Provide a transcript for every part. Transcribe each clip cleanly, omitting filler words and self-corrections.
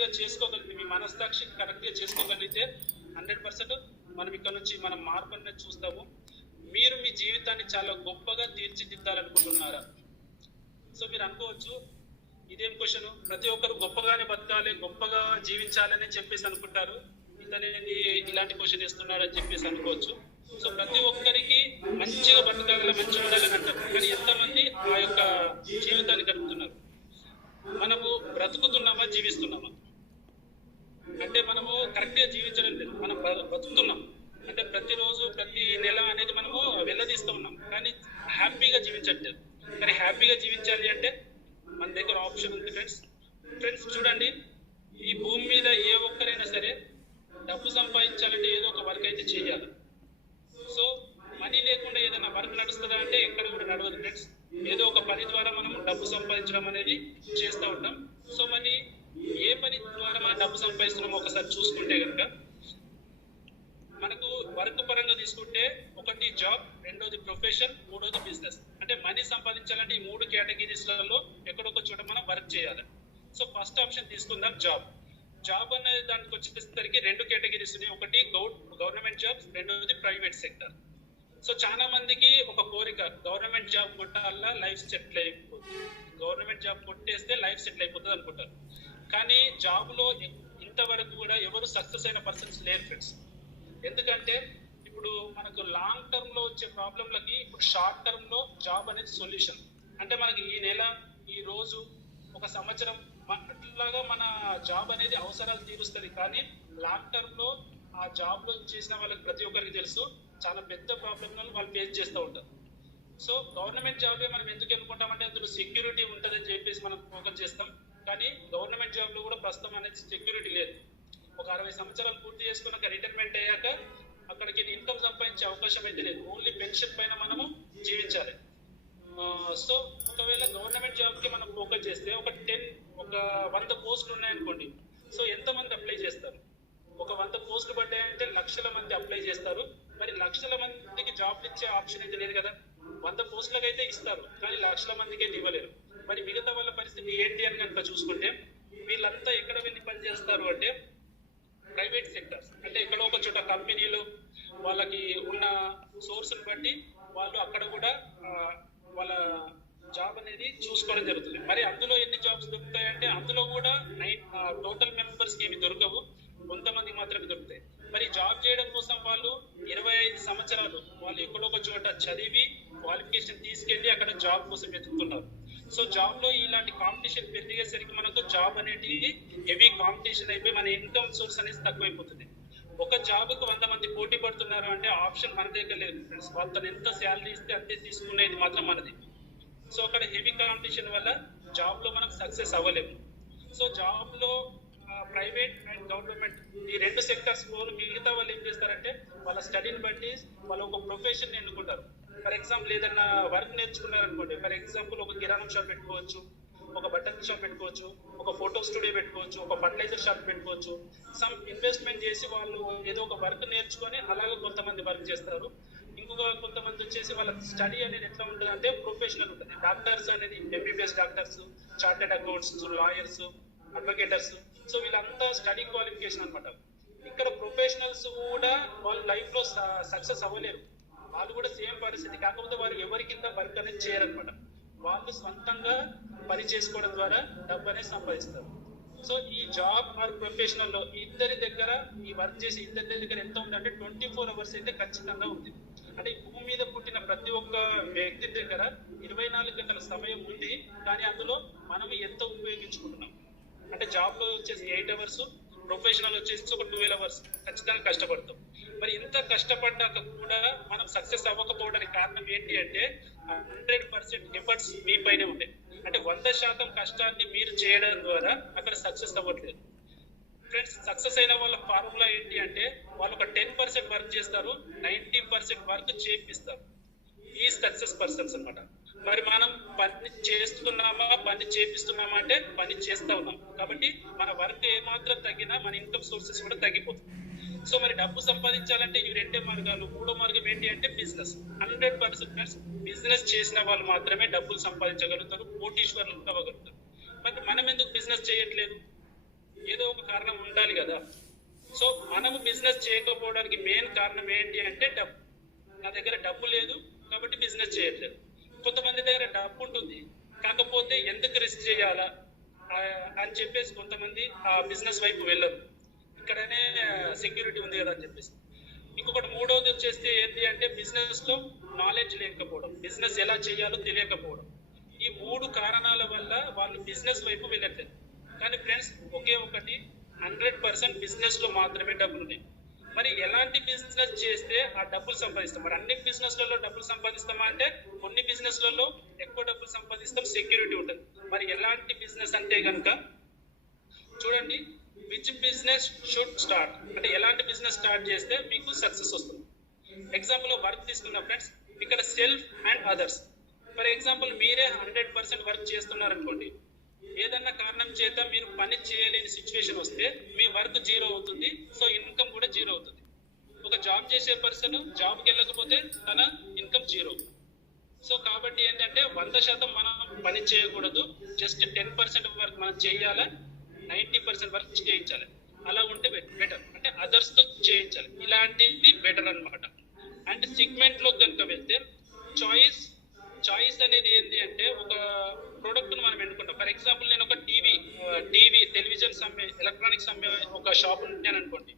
గా చేసుకోగలిగితే, మీ మనస్సాక్షిని కరెక్ట్ గా చేసుకోగలిగితే 100% మనం ఇక్కడ నుంచి మనం మార్పు అనేది చూస్తాము. మీరు మీ జీవితాన్ని చాలా గొప్పగా తీర్చిదిద్దాలనుకుంటున్నారా? సో మీరు అనుకోవచ్చు, ఇదేం క్వశ్చన్, ప్రతి ఒక్కరు గొప్పగానే బతకాలి, గొప్పగా జీవించాలని చెప్పేసి అనుకుంటారు, ఇతనేది ఇలాంటి క్వశ్చన్ ఇస్తున్నాడు అని చెప్పేసి అనుకోవచ్చు. సో ప్రతి ఒక్కరికి మంచిగా బతకాలి, మంచిగా ఉండాలని అంటారు, కానీ ఎంతమంది ఆ యొక్క జీవితాన్ని గడుపుతున్నారు? మనము బ్రతుకుతున్నామా, జీవిస్తున్నామా? అంటే మనము కరెక్ట్ గా జీవించడం లేదు, మనం బతుకుతున్నాం. అంటే ప్రతిరోజు ప్రతి నెల అనేది మనము వెళ్ళదీస్తూ ఉన్నాం, కానీ హ్యాపీగా జీవించట్లేదు. కానీ హ్యాపీగా జీవించాలి అంటే మన దగ్గర ఆప్షన్ ఉంది ఫ్రెండ్స్. చూడండి, ఈ భూమి మీద ఏ ఒక్కరైనా సరే డబ్బు సంపాదించాలంటే ఏదో ఒక వర్క్ అయితే చేయాలి. సో మనీ లేకుండా ఏదైనా వర్క్ నడుస్తుందా అంటే ఎక్కడ కూడా నడవదు ఫ్రెండ్స్. ఏదో ఒక పని ద్వారా మనం డబ్బు సంపాదించడం అనేది చేస్తూ ఉంటాం. సో మరి ఏ పని ద్వారా మనం డబ్బు సంపాదిస్తున్నామో ఒకసారి చూసుకుంటే కనుక, మనకు వర్క్ పరంగా తీసుకుంటే ఒకటి జాబ్, రెండోది ప్రొఫెషన్, మూడోది బిజినెస్. అంటే మనీ సంపాదించాలంటే ఈ 3 కేటగిరీస్లలో ఎక్కడొక చోట మనం వర్క్ చేయాలి. సో ఫస్ట్ ఆప్షన్ తీసుకుందాం, జాబ్ అనేది దానికి వచ్చేసరికి 2 కేటగిరీస్ ఉన్నాయి. ఒకటి గవర్నమెంట్ జాబ్స్, రెండోది ప్రైవేట్ సెక్టర్. సో చాలా మందికి ఒక కోరిక, గవర్నమెంట్ జాబ్ కొట్టాలా లైఫ్ సెటిల్ అయిపోతుంది, గవర్నమెంట్ జాబ్ కొట్టేస్తే లైఫ్ సెటిల్ అయిపోతుంది అనుకుంటారు. కానీ జాబ్ లో ఇంతవరకు కూడా ఎవరు సక్సెస్ అయిన పర్సన్స్ లేరు ఫ్రెండ్స్. ఎందుకంటే ఇప్పుడు మనకు లాంగ్ టర్మ్ లో వచ్చే ప్రాబ్లంలకి ఇప్పుడు షార్ట్ టర్మ్ లో జాబ్ అనేది సొల్యూషన్. అంటే మనకి ఈ నెల, ఈ రోజు, ఒక సంవత్సరం అట్లాగా మన జాబ్ అనేది అవసరాలు తీరుస్తుంది. కానీ లాంగ్ టర్మ్ లో ఆ జాబ్ లో చేసిన వాళ్ళకి ప్రతి ఒక్కరికి తెలుసు, చాలా పెద్ద ప్రాబ్లమ్ వాళ్ళు ఫేస్ చేస్తూ ఉంటారు. సో గవర్నమెంట్ జాబే మనం ఎందుకు అనుకుంటామంటే అందులో సెక్యూరిటీ ఉంటుందని చెప్పేసి మనం ఫోకస్ చేస్తాం. కానీ గవర్నమెంట్ జాబ్ లో కూడా ప్రస్తుతం అనేది సెక్యూరిటీ లేదు. ఒక 60 సంవత్సరాలు పూర్తి చేసుకున్నాక రిటైర్మెంట్ అయ్యాక అక్కడికి ఇన్కమ్ సంపాదించే అవకాశం అయితే లేదు, ఓన్లీ పెన్షన్ పైన మనము జీవించాలి. సో ఒకవేళ గవర్నమెంట్ జాబ్ కి మనం ఫోకస్ చేస్తే ఒక 100 పోస్టులు ఉన్నాయనుకోండి. సో ఎంతమంది అప్లై చేస్తారు? ఒక 100 పోస్టులు పడ్డాయంటే లక్షల మంది అప్లై చేస్తారు. మరి లక్షల మందికి జాబ్లు ఇచ్చే ఆప్షన్ అయితే లేదు కదా. 100 పోస్టులకు అయితే ఇస్తారు, కానీ లక్షల మందికి అయితే ఇవ్వలేరు. మరి మిగతా వాళ్ళ పరిస్థితి ఏంటి అని కనుక చూసుకుంటే, వీళ్ళంతా ఎక్కడ వెళ్ళి పని చేస్తారు అంటే ప్రైవేట్ సెక్టర్స్. అంటే ఎక్కడో ఒక చోట కంపెనీలు వాళ్ళకి ఉన్న సోర్స్ని బట్టి వాళ్ళు అక్కడ కూడా వాళ్ళ జాబ్ అనేది చూసుకోవడం జరుగుతుంది. మరి అందులో ఎన్ని జాబ్స్ దొరుకుతాయంటే అందులో కూడా టోటల్ మెంబర్స్కి ఏమి దొరకవు, కొంతమంది మాత్రమే దొరుకుతాయి. మరి జాబ్ చేయడం కోసం వాళ్ళు 25 సంవత్సరాలు వాళ్ళు ఎక్కడో ఒక చోట చదివి క్వాలిఫికేషన్ తీసుకెళ్లి అక్కడ జాబ్ కోసం వెతుకుతున్నారు. సో జాబ్ లో ఇలాంటి కాంపిటీషన్ పెరిగేసరికి మనకు జాబ్ అనేది హెవీ కాంపిటీషన్ అయిపోయి మన ఇన్కమ్ సోర్స్ అనేది తక్కువైపోతుంది. ఒక జాబ్ కు 100 మంది పోటీ పడుతున్నారు అంటే ఆప్షన్ మన దగ్గర లేదు ఫ్రెండ్స్. వాళ్ళతో ఎంత శాలరీ ఇస్తే అంతే తీసుకునేది మాత్రం మనది. సో అక్కడ హెవీ కాంపిటీషన్ వల్ల జాబ్ లో మనం సక్సెస్ అవ్వలేము. సో జాబ్ లో ప్రైవేట్ అండ్ గవర్నమెంట్ ఈ 2 సెక్టర్స్ మిగతా వాళ్ళు ఏం చేస్తారంటే వాళ్ళ స్టడీని బట్టి వాళ్ళు ఒక ప్రొఫెషన్ ఎన్నుకుంటారు. ఫర్ ఎగ్జాంపుల్ ఏదన్నా వర్క్ నేర్చుకున్నారనుకోండి, ఫర్ ఎగ్జాంపుల్ ఒక కిరాణం షాప్ పెట్టుకోవచ్చు, ఒక బట్టల షాప్ పెట్టుకోవచ్చు, ఒక ఫోటో స్టూడియో పెట్టుకోవచ్చు, ఒక ఫర్టిలైజర్ షాప్ పెట్టుకోవచ్చు. సమ్ ఇన్వెస్ట్మెంట్ చేసి వాళ్ళు ఏదో ఒక వర్క్ నేర్చుకొని అలాగే కొంతమంది వర్క్ చేస్తారు. ఇంకొక కొంతమంది వచ్చేసి వాళ్ళ స్టడీ అనేది ఎట్లా ఉంటుంది అంటే ప్రొఫెషనల్ ఉంటుంది. డాక్టర్స్ అనేది MBBS doctors, chartered accounts, lawyers, advocators. So వీళ్ళంతా స్టడీ క్వాలిఫికేషన్ అనమాట. ఇక్కడ ప్రొఫెషనల్స్ కూడా వాళ్ళు లైఫ్ లో సక్సెస్ అవ్వలేరు. వాళ్ళు కూడా సేమ్ పరిస్థితి, కాకపోతే వారు ఎవరి కింద వర్క్ అనేది చేయరనమాట. వాళ్ళు సొంతంగా పని చేసుకోవడం ద్వారా డబ్బు అనేది సంపాదిస్తారు. సో ఈ జాబ్ ఆర్ ప్రొఫెషనల్ లో ఇద్దరి దగ్గర ఈ వర్క్ చేసి ఇద్దరి దగ్గర ఎంత ఉందంటే 24 అవర్స్ అయితే ఖచ్చితంగా ఉంది. అంటే ఈ భూమి మీద పుట్టిన ప్రతి ఒక్క వ్యక్తి దగ్గర 24 గంటల సమయం ఉంది. కానీ అందులో మనం ఎంత ఉపయోగించుకుంటున్నాం అంటే జాబ్ లో వచ్చేసి 8 అవర్స్, ప్రొఫెషనల్ వచ్చేసి ఒక 12 అవర్స్ ఖచ్చితంగా కష్టపడతాం. మరి ఇంత కష్టపడ్డాక కూడా మనం సక్సెస్ అవ్వకపోవడానికి కారణం ఏంటి అంటే 100% ఎఫర్ట్స్ మీ పైనే ఉంటాయి. అంటే 100% కష్టాన్ని మీరు చేయడం ద్వారా అక్కడ సక్సెస్ అవ్వట్లేదు ఫ్రెండ్స్. సక్సెస్ అయిన వాళ్ళ ఫార్ములా ఏంటి అంటే వాళ్ళు ఒక 10% వర్క్ చేస్తారు, 90% వర్క్ చేపిస్తారు. ఈ సక్సెస్ పర్సన్స్ అన్నమాట. మరి మనం పని చేస్తున్నామా, పని చేపిస్తున్నామా అంటే పని చేస్తా ఉన్నాం. కాబట్టి మన వర్క్ ఏమాత్రం తగ్గినా మన ఇన్కమ్ సోర్సెస్ కూడా తగ్గిపోతుంది. సో మరి డబ్బు సంపాదించాలంటే ఇవి 2 మార్గాలు. 3వ మార్గం ఏంటి అంటే బిజినెస్. 100% బిజినెస్ చేసిన వాళ్ళు మాత్రమే డబ్బులు సంపాదించగలుగుతారు, కోటీశ్వరులు అవ్వగలుగుతారు. మరి మనం ఎందుకు బిజినెస్ చేయట్లేదు? ఏదో ఒక కారణం ఉండాలి కదా. సో మనము బిజినెస్ చేయకపోవడానికి మెయిన్ కారణం ఏంటి అంటే డబ్బు. నా దగ్గర డబ్బు లేదు కాబట్టి బిజినెస్ చేయట్లేదు. కొంతమంది దగ్గర డబ్బు ఉంటుంది, కాకపోతే ఎందుకు రిస్క్ చేయాలా అని చెప్పేసి కొంతమంది ఆ బిజినెస్ వైపు వెళ్ళరు. ఇక్కడనే సెక్యూరిటీ ఉంది కదా అని చెప్పేసి. ఇంకొకటి మూడవది వచ్చేస్తే ఏంటి అంటే బిజినెస్ లో నాలెడ్జ్ లేకపోవడం, బిజినెస్ ఎలా చేయాలో తెలియకపోవడం. ఈ 3 కారణాల వల్ల వాళ్ళు బిజినెస్ వైపు వెళ్ళట్లేదు. కానీ ఫ్రెండ్స్, ఒకే ఒకటి 100% బిజినెస్ లో మాత్రమే డబ్బులు ఉన్నాయి. మరి ఎలాంటి బిజినెస్ చేస్తే ఆ డబ్బులు సంపాదిస్తాం? మరి అన్ని బిజినెస్లలో డబ్బులు సంపాదిస్తామా అంటే కొన్ని బిజినెస్లలో ఎక్కువ డబ్బులు సంపాదిస్తాం, సెక్యూరిటీ ఉంటుంది. మరి ఎలాంటి బిజినెస్ అంటే కనుక చూడండి, విచ్ బిజినెస్ షుడ్ స్టార్ట్ అంటే ఎలాంటి బిజినెస్ స్టార్ట్ చేస్తే మీకు సక్సెస్ వస్తుంది. ఎగ్జాంపుల్ వర్క్ తీసుకున్న ఫ్రెండ్స్, ఇక్కడ self and others. For example మీరే 100% వర్క్ చేస్తున్నారు అనుకోండి, ఏదన్నా కారణం చేత మీరు పని చేయలేని సిచ్యువేషన్ వస్తే మీ వర్క్ జీరో అవుతుంది, సో ఇన్కమ్ కూడా జీరో అవుతుంది. ఒక జాబ్ చేసే పర్సన్ జాబ్కి వెళ్ళకపోతే తన ఇన్కమ్ జీరో. సో కాబట్టి ఏంటంటే 100% మనం పని చేయకూడదు, జస్ట్ 10% వర్క్ మనం చేయాలా, 90% వర్క్ చేయించాలి. అలా ఉంటే బెటర్, అంటే అదర్స్ తో చేయించాలి. ఇలాంటిది బెటర్ అన్నమాట. అండ్ సెగ్మెంట్ లో కనుక వెళ్తే చాయిస్ అనేది ఏంటి అంటే ఒక ప్రోడక్ట్ ను మనం ఎన్నుకుంటాం. ఫర్ ఎగ్జాంపుల్ నేను ఒక టెలివిజన్స్ అమ్మే, ఎలక్ట్రానిక్స్ అమ్మే ఒక షాప్ ఉంటాను అనుకోండి.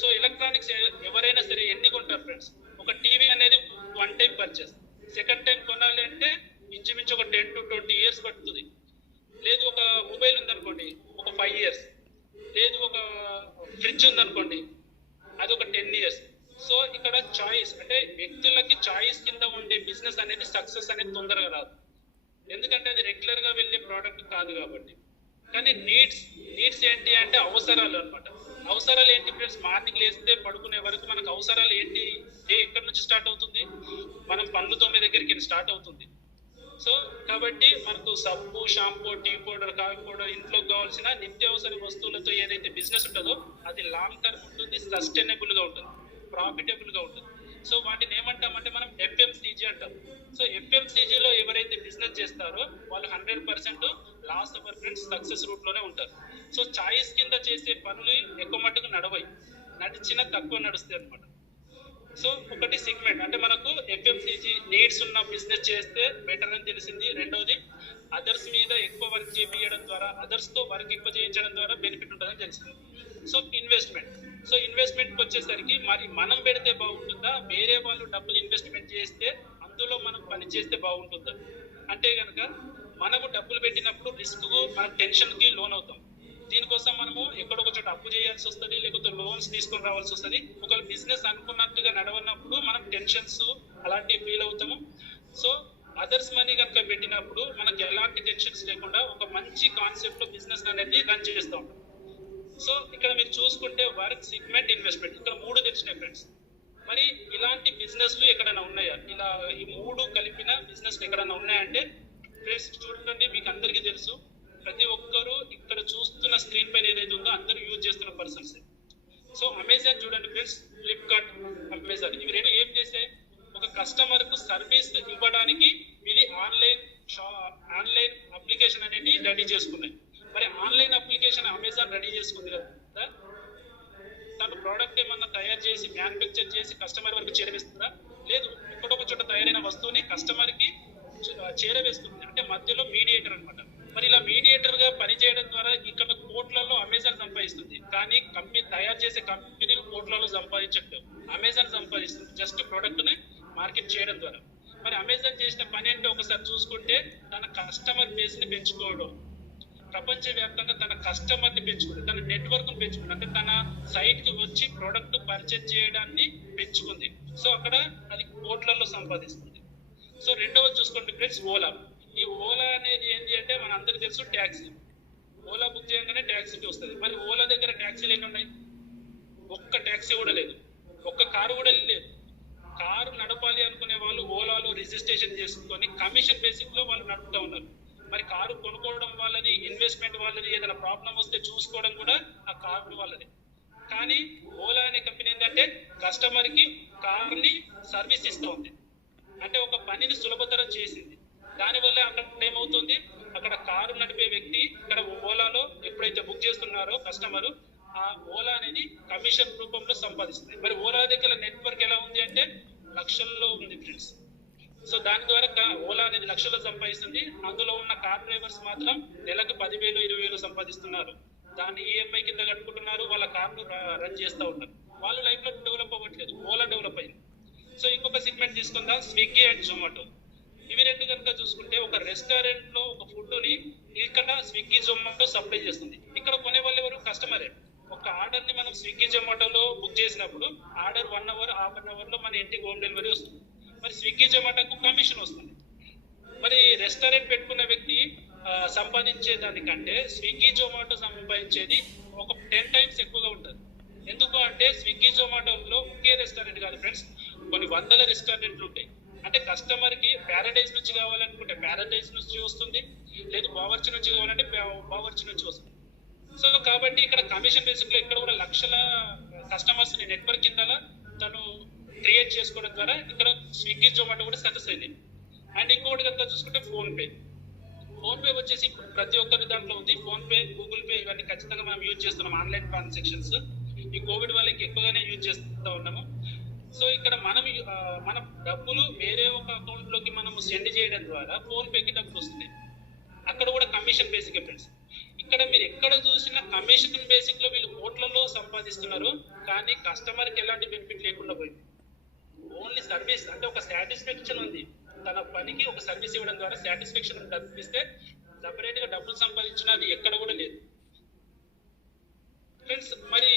సో ఎలక్ట్రానిక్స్ ఎవరైనా సరే ఎన్ని కొంటారు ఫ్రెండ్స్? ఒక టీవీ అనేది 1 టైం పర్చేస్, సెకండ్ టైం కొనాలి అంటే ఇంచుమించు ఒక 10 to 20 years పడుతుంది. లేదు ఒక మొబైల్ ఉందనుకోండి, ఒక 5 years. లేదు ఒక ఫ్రిడ్జ్ ఉందనుకోండి, అది ఒక 10 years. సో ఇక్కడ చాయిస్ అంటే వ్యక్తులకి చాయిస్ కింద ఉండే బిజినెస్ అనేది సక్సెస్ అనేది తొందరగా రాదు, ఎందుకంటే అది రెగ్యులర్ గా వెళ్ళే ప్రోడక్ట్ కాదు కాబట్టి. కానీ నీడ్స్ ఏంటి అంటే అవసరాలు అన్నమాట. అవసరాలు ఏంటి ఫ్రెండ్స్? మార్నింగ్ లేస్తే పడుకునే వరకు మనకు అవసరాలు ఏంటి? డే ఎక్కడి నుంచి స్టార్ట్ అవుతుంది? మనం పనులు తోమే దగ్గరికి స్టార్ట్ అవుతుంది. సో కాబట్టి మనకు సబ్బు, shampoo, tea powder, coffee powder, ఇంట్లో కావాల్సిన నిత్యావసర వస్తువులతో ఏదైతే బిజినెస్ ఉంటుందో అది లాంగ్ టర్మ్ ఉంటుంది, సస్టైనబుల్ గా ఉంటుంది, ప్రాఫిటబుల్ గా ఉంటుంది. సో వాటిని ఏమంటామంటే మనం ఎఫ్ఎంసీజీ అంటాం. సో ఎఫ్ఎంసీజీలో ఎవరైతే బిజినెస్ చేస్తారో వాళ్ళు 100% loss our friends success route లోనే ఉంటారు. సో చాయిస్ కింద చేసే పనులు ఎక్కువ మట్టుకు నడవయి, నడిచినా తక్కువ నడుస్తాయి అనమాట. సో ఒకటి సెగ్మెంట్ అంటే మనకు ఎఫ్ఎంసీజీ నీడ్స్ ఉన్న బిజినెస్ చేస్తే బెటర్ అని తెలిసింది. రెండోది అదర్స్ మీద ఎక్కువ వర్క్ చేయించడం ద్వారా, అదర్స్ తో వర్క్ ఎక్కువ చేయించడం ద్వారా బెనిఫిట్ ఉంటుందని తెలిసింది. సో ఇన్వెస్ట్మెంట్ వచ్చేసరికి మరి మనం పెడితే బాగుంటుందా, వేరే వాళ్ళు డబ్బులు ఇన్వెస్ట్మెంట్ చేస్తే అందులో మనం పని చేస్తే బాగుంటుందా అంటే కనుక మనము డబ్బులు పెట్టినప్పుడు రిస్క్ మన టెన్షన్ కి లోన్ అవుతాం. దీనికోసం మనము ఎక్కడొక చోట అప్పు చేయాల్సి వస్తుంది, లేకపోతే లోన్స్ తీసుకొని రావాల్సి వస్తుంది. ఒక బిజినెస్ అనుకున్నట్టుగా నడవనప్పుడు మనం టెన్షన్స్ అలాంటివి ఫీల్ అవుతాము. సో అదర్స్ మనీ కనుక పెట్టినప్పుడు మనకి ఎలాంటి టెన్షన్స్ లేకుండా ఒక మంచి కాన్సెప్ట్ లో బిజినెస్ అనేది రన్ చేస్తూ ఉంటాం. సో ఇక్కడ మీరు చూసుకుంటే వర్క్, సెగ్మెంట్, ఇన్వెస్ట్మెంట్, ఇక్కడ 3 తెలిసినాయి ఫ్రెండ్స్. మరి ఇలాంటి బిజినెస్లు ఎక్కడైనా ఉన్నాయా? ఇలా ఈ 3 కలిపిన బిజినెస్లు ఎక్కడైనా ఉన్నాయంటే ఫ్రెండ్స్ చూడండి, మీకు అందరికీ తెలుసు, ప్రతి ఒక్కరు ఇక్కడ చూస్తున్న స్క్రీన్ పైన ఏదైతే ఉందో అందరూ యూజ్ చేస్తున్న పర్సన్స్. సో అమెజాన్ చూడండి ఫ్రెండ్స్, ఫ్లిప్కార్ట్, అమెజాన్, ఇవి రెండు ఏం చేసే ఒక కస్టమర్ కు సర్వీస్ ఇవ్వడానికి ఇది ఆన్లైన్ అప్లికేషన్ అనేది రెడీ చేసుకున్నాయి. మరి ఆన్లైన్ అప్లికేషన్ అమెజాన్ రెడీ చేసుకుంది కదా, తను ప్రోడక్ట్ ఏమన్నా తయారు చేసి మ్యానుఫ్యాక్చర్ చేసి కస్టమర్ వరకు చేరవేస్తుందా? లేదు, ఎక్కడొక చోట తయారైన వస్తువుని కస్టమర్ కి చేరవేస్తుంది, అంటే మధ్యలో మీడియేటర్ అనమాట. మరి ఇలా మీడియేటర్ గా పనిచేయడం ద్వారా ఇక్కడ కోట్లలో అమెజాన్ సంపాదిస్తుంది, కానీ కంపెనీ తయారు చేసే కంపెనీలు కోట్లలో సంపాదించట్లేదు, అమెజాన్ సంపాదిస్తుంది జస్ట్ ప్రోడక్ట్ ని మార్కెట్ చేయడం ద్వారా. మరి అమెజాన్ చేసిన పని అంటే ఒకసారి చూసుకుంటే తన కస్టమర్ బేస్ ని పెంచుకోవడం, ప్రపంచ వ్యాప్తంగా తన కస్టమర్ ని పెంచుకుంది, తన నెట్వర్క్ ని పెంచుకుంది, అంటే తన సైట్ కి వచ్చి ప్రోడక్ట్ పర్చేజ్ చేయడాన్ని పెంచుకుంది. సో అక్కడ అది కోట్లలో సంపాదిస్తుంది. సో రెండవది చూసుకోండి ఫ్రెండ్స్, ఓలా. ఈ ఓలా అనేది ఏంటి అంటే మన అందరికి తెలుసు ట్యాక్సీ. ఓలా బుక్ చేయగానే ట్యాక్సీకి వస్తుంది. మరి ఓలా దగ్గర ట్యాక్సీలు ఎన్ని ఉన్నాయి? ఒక్క ట్యాక్సీ కూడా లేదు, ఒక్క కారు కూడా లేదు. కారు నడపాలి అనుకునే వాళ్ళు ఓలాలో రిజిస్ట్రేషన్ చేసుకొని కమిషన్ బేసిక్ లో వాళ్ళు నడుపుతా ఉన్నారు. మరి కారు కొనుక్కోవడం వాళ్ళది, ఇన్వెస్ట్మెంట్ వాళ్ళది, ఏదైనా ప్రాబ్లం వస్తే చూసుకోవడం కూడా ఆ కారు వాళ్ళది. కానీ ఓలా అనే కంపెనీ ఏంటంటే కస్టమర్ కి కార్ ని సర్వీస్ ఇస్తూ ఉంది, అంటే ఒక పనిని సులభతరం చేసింది. దానివల్ల అక్కడ ఏమవుతుంది, అక్కడ కారు నడిపే వ్యక్తి ఇక్కడ ఓలాలో ఎప్పుడైతే బుక్ చేస్తున్నారో కస్టమర్, ఆ ఓలా అనేది కమిషన్ రూపంలో సంపాదిస్తుంది. మరి ఓలా దగ్గర నెట్వర్క్ ఎలా ఉంది అంటే లక్షల్లో ఉంది ఫ్రెండ్స్. సో దాని ద్వారా ఓలా అనేది లక్షల్లో సంపాదిస్తుంది. అందులో ఉన్న కార్ డ్రైవర్స్ మాత్రం నెలకు 10,000 20,000 సంపాదిస్తున్నారు. దాన్ని ఈఎంఐ కింద కట్టుకుంటున్నారు, వాళ్ళ కార్ను రన్ చేస్తూ ఉంటారు. వాళ్ళు లైఫ్ లో డెవలప్ అవ్వట్లేదు, ఓలా డెవలప్ అయింది. సో ఇంకొక సెగ్మెంట్ తీసుకుందాం, స్విగ్గీ అండ్ జొమాటో. ఇవి రెండు కనుక చూసుకుంటే ఒక రెస్టారెంట్ లో ఒక ఫుడ్ ని ఇక్కడ స్విగ్గీ జొమాటో సప్లై చేస్తుంది. ఇక్కడ కొనే వాళ్ళు ఎవరు? కస్టమరే. ఒక ఆర్డర్ ని మనం స్విగ్గీ జొమాటోలో బుక్ చేసినప్పుడు order 1 hour half an hour లో మన ఇంటికి హోమ్ డెలివరీ వస్తుంది. మరి స్విగ్గీ జొమాటోకు కమిషన్ వస్తుంది. మరి రెస్టారెంట్ పెట్టుకున్న వ్యక్తి సంపాదించే దానికంటే స్విగ్గీ జొమాటో సంపాదించేది ఒక 10 times ఎక్కువగా ఉంటుంది. ఎందుకు అంటే స్విగ్గీ జొమాటోలో ఒకే రెస్టారెంట్ కాదు ఫ్రెండ్స్, కొన్ని వందల రెస్టారెంట్లు ఉంటాయి. అంటే కస్టమర్ కి ప్యారడైజ్ నుంచి కావాలనుకుంటే ప్యారడైజ్ నుంచి వస్తుంది, లేదు బావర్చి నుంచి కావాలంటే బావర్చి నుంచి వస్తుంది. సో కాబట్టి ఇక్కడ కమిషన్ బేసిక్ లో ఇక్కడ కూడా లక్షల కస్టమర్స్ ని నెట్వర్క్ కింద తను క్రియేట్ చేసుకోవడం ద్వారా ఇక్కడ స్విగ్గీ జొమాటో కూడా సక్సెస్ అయింది. అండ్ ఇంకొకటి కనుక చూసుకుంటే ఫోన్ పే వచ్చేసి ప్రతి ఒక్కరి దాంట్లో ఉంది. ఫోన్ పే, గూగుల్ పే ఇవన్నీ ఖచ్చితంగా మనం యూజ్ చేస్తున్నాం. ఆన్లైన్ ట్రాన్సాక్షన్స్ ఈ కోవిడ్ వాళ్ళకి ఎక్కువగానే యూజ్ చేస్తూ ఉన్నాము. సో ఇక్కడ మన డబ్బులు వేరే ఒక అకౌంట్ లోకి మనం సెండ్ చేయడం ద్వారా ఫోన్ పేకి డబ్బులు వస్తుంది. అక్కడ కూడా కమిషన్ బేసిక్ ఫ్రెండ్స్. ఇక్కడ మీరు ఎక్కడ చూసినా కమిషన్ బేసిక్ లో వీళ్ళు కోట్లలో సంపాదిస్తున్నారు, కానీ కస్టమర్ కి ఎలాంటి బెనిఫిట్ లేకుండా పోయింది. ఓన్లీ సర్వీస్ అంటే ఒక సాటిస్ఫాక్షన్ ఉంది, తన పనికి ఒక సర్వీస్ ఇవ్వడం ద్వారా సాటిస్ఫాక్షన్ తప్పిస్తే సపరేట్ గా డబ్బులు సంపాదించిన అది ఎక్కడ కూడా లేదు ఫ్రెండ్స్. మరి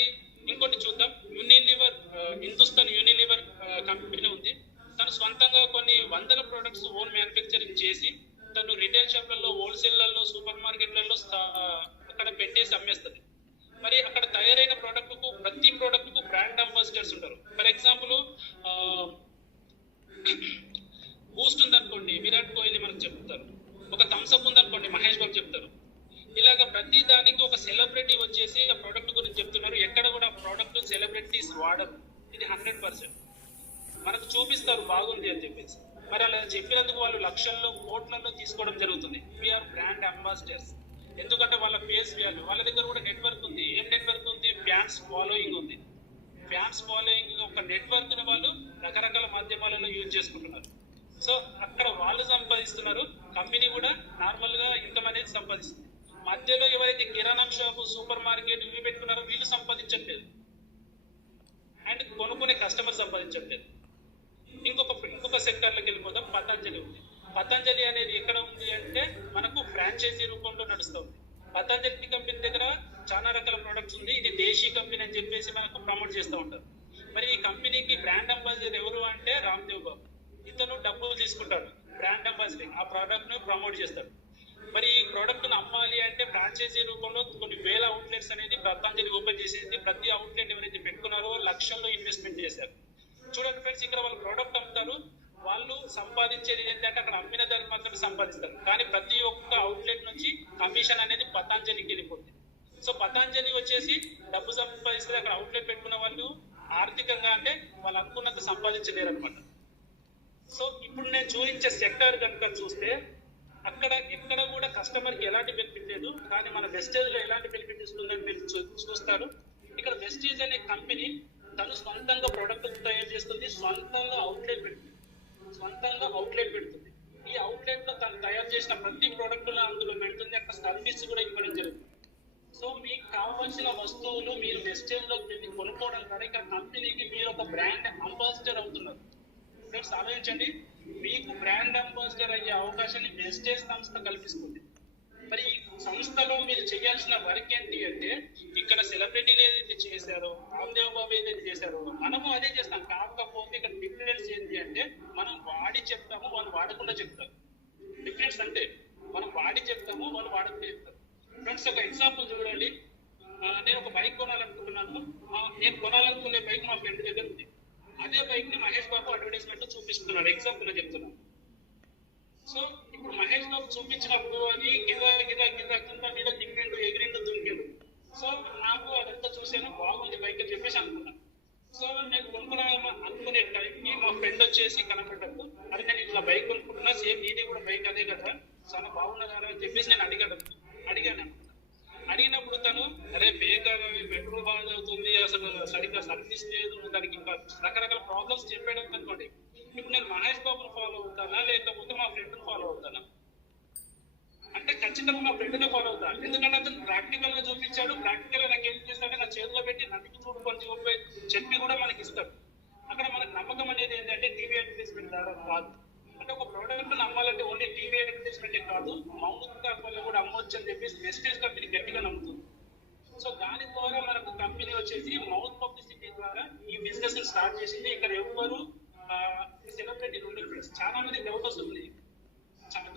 ఇంకోటి చూద్దాం, హిందుస్థాన్ యూనిలివర్ కంపెనీ ఉంది. తను స్వంతంగా కొన్ని వందల ప్రొడక్ట్స్ ఓన్ మ్యానుఫ్యాక్చరింగ్ చేసి తను రిటైల్ షాప్లలో, హోల్సేల్లలో, సూపర్ మార్కెట్లలో అక్కడ పెట్టేసి అమ్మేస్తుంది. మరి అక్కడ తయారైన ప్రోడక్ట్ కు ప్రతి ప్రోడక్ట్ కు బ్రాండ్ అంబాసిడర్స్ ఉంటారు. ఫర్ ఎగ్జాంపుల్ బూస్ట్ ఉందనుకోండి, విరాట్ కోహ్లీ మనకు చెప్తారు. ఒక థమ్స్అప్ ఉందనుకోండి, మహేష్ బాబు చెప్తారు. ఇలాగ ప్రతి దానికి ఒక సెలబ్రిటీ వచ్చేసి ఆ ప్రోడక్ట్ గురించి చెప్తున్నారు. ఎక్కడ కూడా ప్రోడక్ట్ సెలబ్రిటీస్ వాడరు, ఇది 100%. మనకు చూపిస్తారు బాగుంది అని చెప్పేసి. మరి అలా చెప్పినందుకు వాళ్ళు లక్షల్లో కోట్లలో తీసుకోవడం జరుగుతుంది. We are brand ambassadors. ఎందుకంటే వాళ్ళ ఫేస్ వాల్యూ, వాళ్ళ దగ్గర కూడా నెట్వర్క్ ఉంది. ఏం నెట్వర్క్ ఉంది? ఫ్యాన్స్ ఫాలోయింగ్ ఉంది. ఫ్యాన్స్ ఫాలోయింగ్ ఒక నెట్వర్క్ ని వాళ్ళు రకరకాల మాధ్యమాలలో యూజ్ చేసుకుంటున్నారు. సో అక్కడ వాళ్ళు సంపాదిస్తున్నారు, కంపెనీ కూడా నార్మల్ గా ఇన్కమ్ అనేది సంపాదిస్తుంది. మధ్యలో ఎవరైతే కిరాణం షాపు, సూపర్ మార్కెట్ ఇవి పెట్టుకున్నారో వీళ్ళు సంపాదించట్లేదు, అండ్ కొనుక్కునే కస్టమర్ సంపాదించట్లేదు. ఇంకొక సెక్టార్లోకి వెళ్ళిపోతాం. పతంజలి ఉంది. పతంజలి అనేది ఎక్కడ ఉంది అంటే మనకు ఫ్రాంచైజీ రూపంలో నడుస్తుంది. పతంజలి కంపెనీ దగ్గర చాలా రకాల ప్రొడక్ట్స్ ఉంది. ఇది దేశీ కంపెనీ అని చెప్పేసి మనకు ప్రమోట్ చేస్తూ ఉంటారు. మరి ఈ కంపెనీకి బ్రాండ్ అంబాసిడర్ ఎవరు అంటే రామ్దేవ్ బాబు. ఇతను డబ్బులు తీసుకుంటాడు, బ్రాండ్ అంబాసిడర్ ఆ ప్రోడక్ట్ ను ప్రమోట్ చేస్తాడు. మరి ఈ ప్రోడక్ట్ ను అమ్మాలి అంటే ఫ్రాంచైజీ రూపంలో కొన్ని వేల అవుట్లెట్స్ అనేది పతంజలి ఓపెన్ చేసేది. ప్రతి అవుట్లెట్ ఎవరైతే పెట్టుకున్నారో లక్షల్లో ఇన్వెస్ట్మెంట్ చేశారు. చూడండి ఫ్రెండ్స్, ఇక్కడ వాళ్ళు ప్రోడక్ట్ అమ్ముతారు, వాళ్ళు సంపాదించేది ఏంటంటే అక్కడ అమ్మిన దాన్ని మాత్రమే సంపాదిస్తారు. కానీ ప్రతి ఒక్క అవుట్లెట్ నుంచి కమిషన్ అనేది పతంజలికి వెళ్ళిపోతుంది. సో పతంజలి వచ్చేసి డబ్బు సంపాదిస్తుంది, అక్కడ అవుట్లెట్ పెట్టుకున్న వాళ్ళు ఆర్థికంగా అంటే వాళ్ళు అనుకున్నంత సంపాదించలేరు అనమాట. సో ఇప్పుడు నేను చూపించే సెక్టార్ కనుక చూస్తే అక్కడ ఎక్కడ కూడా కస్టమర్ కి ఎలాంటి బెనిఫిట్ లేదు, కానీ మన వెస్టేజ్ లో ఎలాంటి బెనిఫిట్ ఇస్తుందని మీరు చూస్తారు. ఇక్కడ వెస్టేజ్ అనే కంపెనీ తను స్వంతంగా ప్రొడక్ట్ తయారు చేస్తుంది, స్వంతంగా అవుట్లెట్ పెడుతుంది. ఈ అవుట్లెట్ లో తను తయారు చేసిన ప్రతి ప్రోడక్ట్ లో అందులో పెడుతుంది, అక్కడ సర్వీస్ కూడా ఇవ్వడం జరుగుతుంది. సో మీకు కావాల్సిన వస్తువులు మీరు వెస్టేజ్ లో కొనుక్కోవడం ద్వారా ఇక్కడ కంపెనీకి మీరు ఒక బ్రాండ్ అంబాసిడర్ అవుతున్నారు. ఫ్రెండ్స్ ఆలోచించండి, మీకు బ్రాండ్ అంబాసిడర్ అయ్యే అవకాశాన్ని వెస్టేజ్ సంస్థ కల్పిస్తుంది. మరి ఈ సంస్థలో మీరు చేయాల్సిన వర్క్ ఏంటి అంటే ఇక్కడ సెలబ్రిటీలు ఏదైతే చేశారో, రామ్దేవ్ బాబు ఏదైతే చేశారో మనము అదే చేస్తాం. కాకపోతే ఇక్కడ డిఫరెన్స్ ఏంటి అంటే మనం వాడి చెప్తాము, వాళ్ళు వాడకుండా చెప్తారు. డిఫరెన్స్ అంటే మనం వాడి చెప్తాము, వాళ్ళు వాడకుండా చెప్తారు. ఫ్రెండ్స్ ఒక ఎగ్జాంపుల్ చూడండి, నేను ఒక బైక్ కొనాలనుకుంటున్నాను. నేను కొనాలనుకునే బైక్ మా ఫ్రెండ్ దగ్గర ఉంది. అదే బైక్ ని మహేష్ బాబు అడ్వర్టైజ్మెంట్ చూపిస్తున్నాడు, ఎగ్జాంపుల్ చెప్తున్నాను. సో ఇప్పుడు మహేష్ బాబు చూపించినప్పుడు అది గిరా కింద మీద దింగిండు, ఎగిరిండు, దుంకిండు. సో నాకు అదంతా చూసాను, బాగుంది బైక్ అని చెప్పేసి అనుకున్నాను. సో నేను అనుకునే టైంకి మా ఫ్రెండ్ వచ్చేసి కనపడ్డప్పుడు, అది నేను ఇట్లా బైక్ కొనుక్కుంటున్నా, సేమ్ ఇది కూడా బైక్ అదే కదా, చాలా బాగున్నదా అని చెప్పేసి నేను అడిగాను. అడిగినప్పుడు తను అరే బేకార్, పెట్రోల్ బాగా అవుతుంది, అసలు సరిగ్గా సర్వీస్ లేదు, దానికి ఇంకా రకరకాల ప్రాబ్లమ్స్ చెప్పాడు అనుకోండి. ఇప్పుడు నేను మహేష్ బాబుని ఫాలో అవుతానా లేకపోతే మా ఫ్రెండ్ని ఫాలో అవుతానా అంటే ఖచ్చితంగా మా ఫ్రెండ్ని ఫాలో అవుతాను. ఎందుకంటే అతను ప్రాక్టికల్ గా చూపించాడు. ప్రాక్టికల్ గా నాకు ఏం చేస్తాడంటే నా చేతిలో పెట్టి నన్ను చూడుకొని చెప్పి కూడా మనకి ఇస్తాడు. అక్కడ మనకు నమ్మకం అనేది ఏంటంటే టీవీ అడ్వర్టైజ్మెంట్ ద్వారా కాదు. అంటే ఒక ప్రోడక్ట్ నమ్మాలంటే ఓన్లీ టీవీ అడ్వర్టైజ్మెంటే కాదు, మౌలిక వల్ల కూడా అమ్మవచ్చు అని చెప్పేసి వెస్టేజ్ కంపెనీ గట్టిగా నమ్ముతుంది. సో దాని ద్వారా మనకు కంపెనీ వచ్చేసి మౌత్ పబ్లిసిటీ ద్వారా ఈ బిజినెస్ స్టార్ట్ చేసింది. ఇక్కడ ఎవరు సెలబ్రిటీ ఉండరు ఫ్రెండ్స్. చాలా మంది డౌట్ వస్తుంది,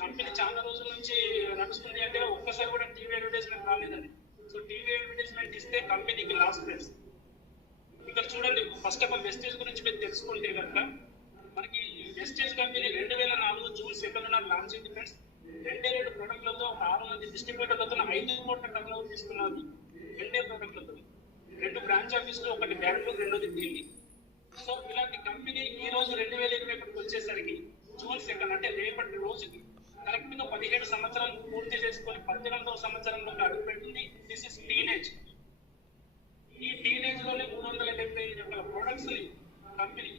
కంపెనీ చాలా రోజుల నుంచి నడుస్తుంది అంటే ఒక్కసారి కూడా టీవీ అడ్వర్టైజ్మెంట్ రాలేదని. సో టీవీ అడ్వర్టైజ్మెంట్ ఇస్తే కంపెనీకి లాస్ ఫ్రెండ్స్. ఇక్కడ చూడండి, ఫస్ట్ ఆఫ్ ఆల్ వెస్టేజ్ గురించి మీరు తెలుసుకుంటే కనుక మనకి వెస్టేజ్ కంపెనీ 2004 జూన్ 2 లాంచ్ అయింది ఫ్రెండ్స్. 2 ప్రోడక్ట్లతో 6 మంది డిస్ట్రిబ్యూటర్లతో 5 కోట్ల టర్నోవర్ తీసుకున్నారు. 2 ప్రోడక్ట్లతో 2 బ్రాంచ్ ఆఫీసులు, ఒకటి బెంగళూరు, రెండోది ఢిల్లీ. సో ఇలాంటి కంపెనీ ఈ రోజు 2021 వచ్చేసరికి జూన్ 2 అంటే రేపటి రోజుకి కరెక్ట్ గా 17 సంవత్సరాలు పూర్తి చేసుకొని 18వ సంవత్సరంలో అడుగు పెట్టింది. This is teenage. ఈ టీనేజ్ లోనే 375 రకాల ప్రొడక్ట్స్ కంపెనీ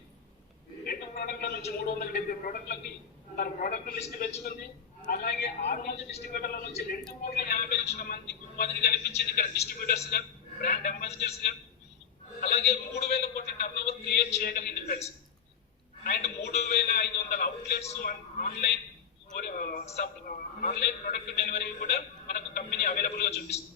2 ప్రోడక్ట్ల నుంచి 370 ప్రోడక్ట్లకి తన ప్రోడక్ట్ లిస్ట్ పెంచుకుంది. అలాగే 6 మంది డిస్ట్రిబ్యూటర్ల నుంచి 2,50,00,000 మంది ఉపాధిని కల్పించింది ఇక్కడ డిస్ట్రిబ్యూటర్స్ గా, బ్రాండ్ అంబాసిడర్స్ గా. అలాగే 3,000 కోట్ల టర్నోవర్ క్రియేట్ చేయగలిగింది friends. And 3,500 outlets online product delivery కూడా మనకు కంపెనీ అవైలబుల్ గా చూపిస్తుంది.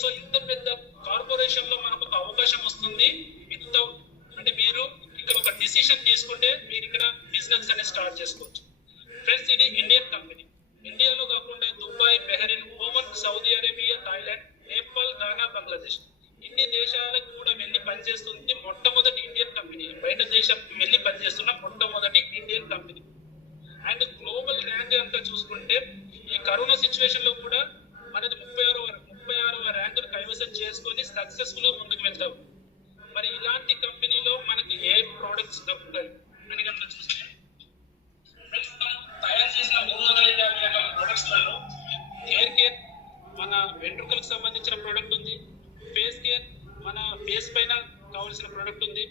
సో ఇంత పెద్ద కార్పొరేషన్ లో మనకు ఒక అవకాశం వస్తుంది వితౌట్, అంటే మీరు ఇక్కడ ఒక డిసిషన్ తీసుకుంటే మీరు ఇక్కడ బిజినెస్ అనేది స్టార్ట్ చేసుకోవచ్చు ఫ్రెండ్స్. ఇది ఇండియన్ కంపెనీ. ఇండియాలో కాకుండా Dubai, Bahrain, Oman, Saudi Arabia, Thailand, Nepal, Ghana, Bangladesh ఇన్ని దేశాలకు కూడా వెళ్ళి పనిచేస్తుంది. మొట్టమొదటి ఇండియన్ కంపెనీ, బయట దేశాలకు వెళ్ళి పనిచేస్తున్న మొట్టమొదటి Indian company. And global rank అంతా చూసుకుంటే ఈ కరోనా సిచ్యువేషన్ లో కూడా మనది 36వ ర్యాంకును కైవసం చేసుకొని సక్సెస్ఫుల్ గా ముందుకు వెళ్తాం. మరి ఇలాంటి కంపెనీలో మనకి ఏ ప్రోడక్ట్స్ దొరుకుతాయి అని కనుక చూస్తే తయారు చేసిన 350 రకాల ప్రొడక్ట్స్ లలో హెయిర్ కేర్ మన వెంట్రుకలకు సంబంధించిన ప్రోడక్ట్ ఉంది, ఫేస్ కేర్ మన ఫేస్ పైన కావాల్సిన ప్రోడక్ట్ ఉంది,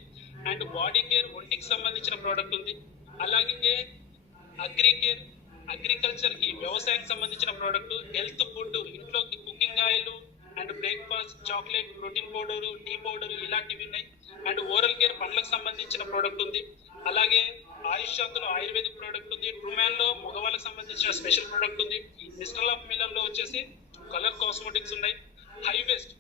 అండ్ బాడీ కేర్ ఒంటికి సంబంధించిన ప్రోడక్ట్ ఉంది. అలాగే అగ్రికేర్ అగ్రికల్చర్ కి వ్యవసాయానికి సంబంధించిన ప్రోడక్ట్, హెల్త్ ఫుడ్ ఇంట్లో cooking oil and breakfast, chocolate, protein powder, tea powder ఇలాంటివి ఉన్నాయి. అండ్ ఓరల్ కేర్ పండ్లకు సంబంధించిన ప్రోడక్ట్ ఉంది. అలాగే ఆయుష్ శాఖలో ఆయుర్వేదిక్ ప్రోడక్ట్ ఉంది. ట్రూమాన్ లో మగవాళ్ళకి సంబంధించిన స్పెషల్ ప్రోడక్ట్ ఉంది. మిస్టర్ ఆఫ్ మిలన్ లో వచ్చేసి కలర్ కాస్మెటిక్స్ ఉన్నాయి. హై వేస్ట్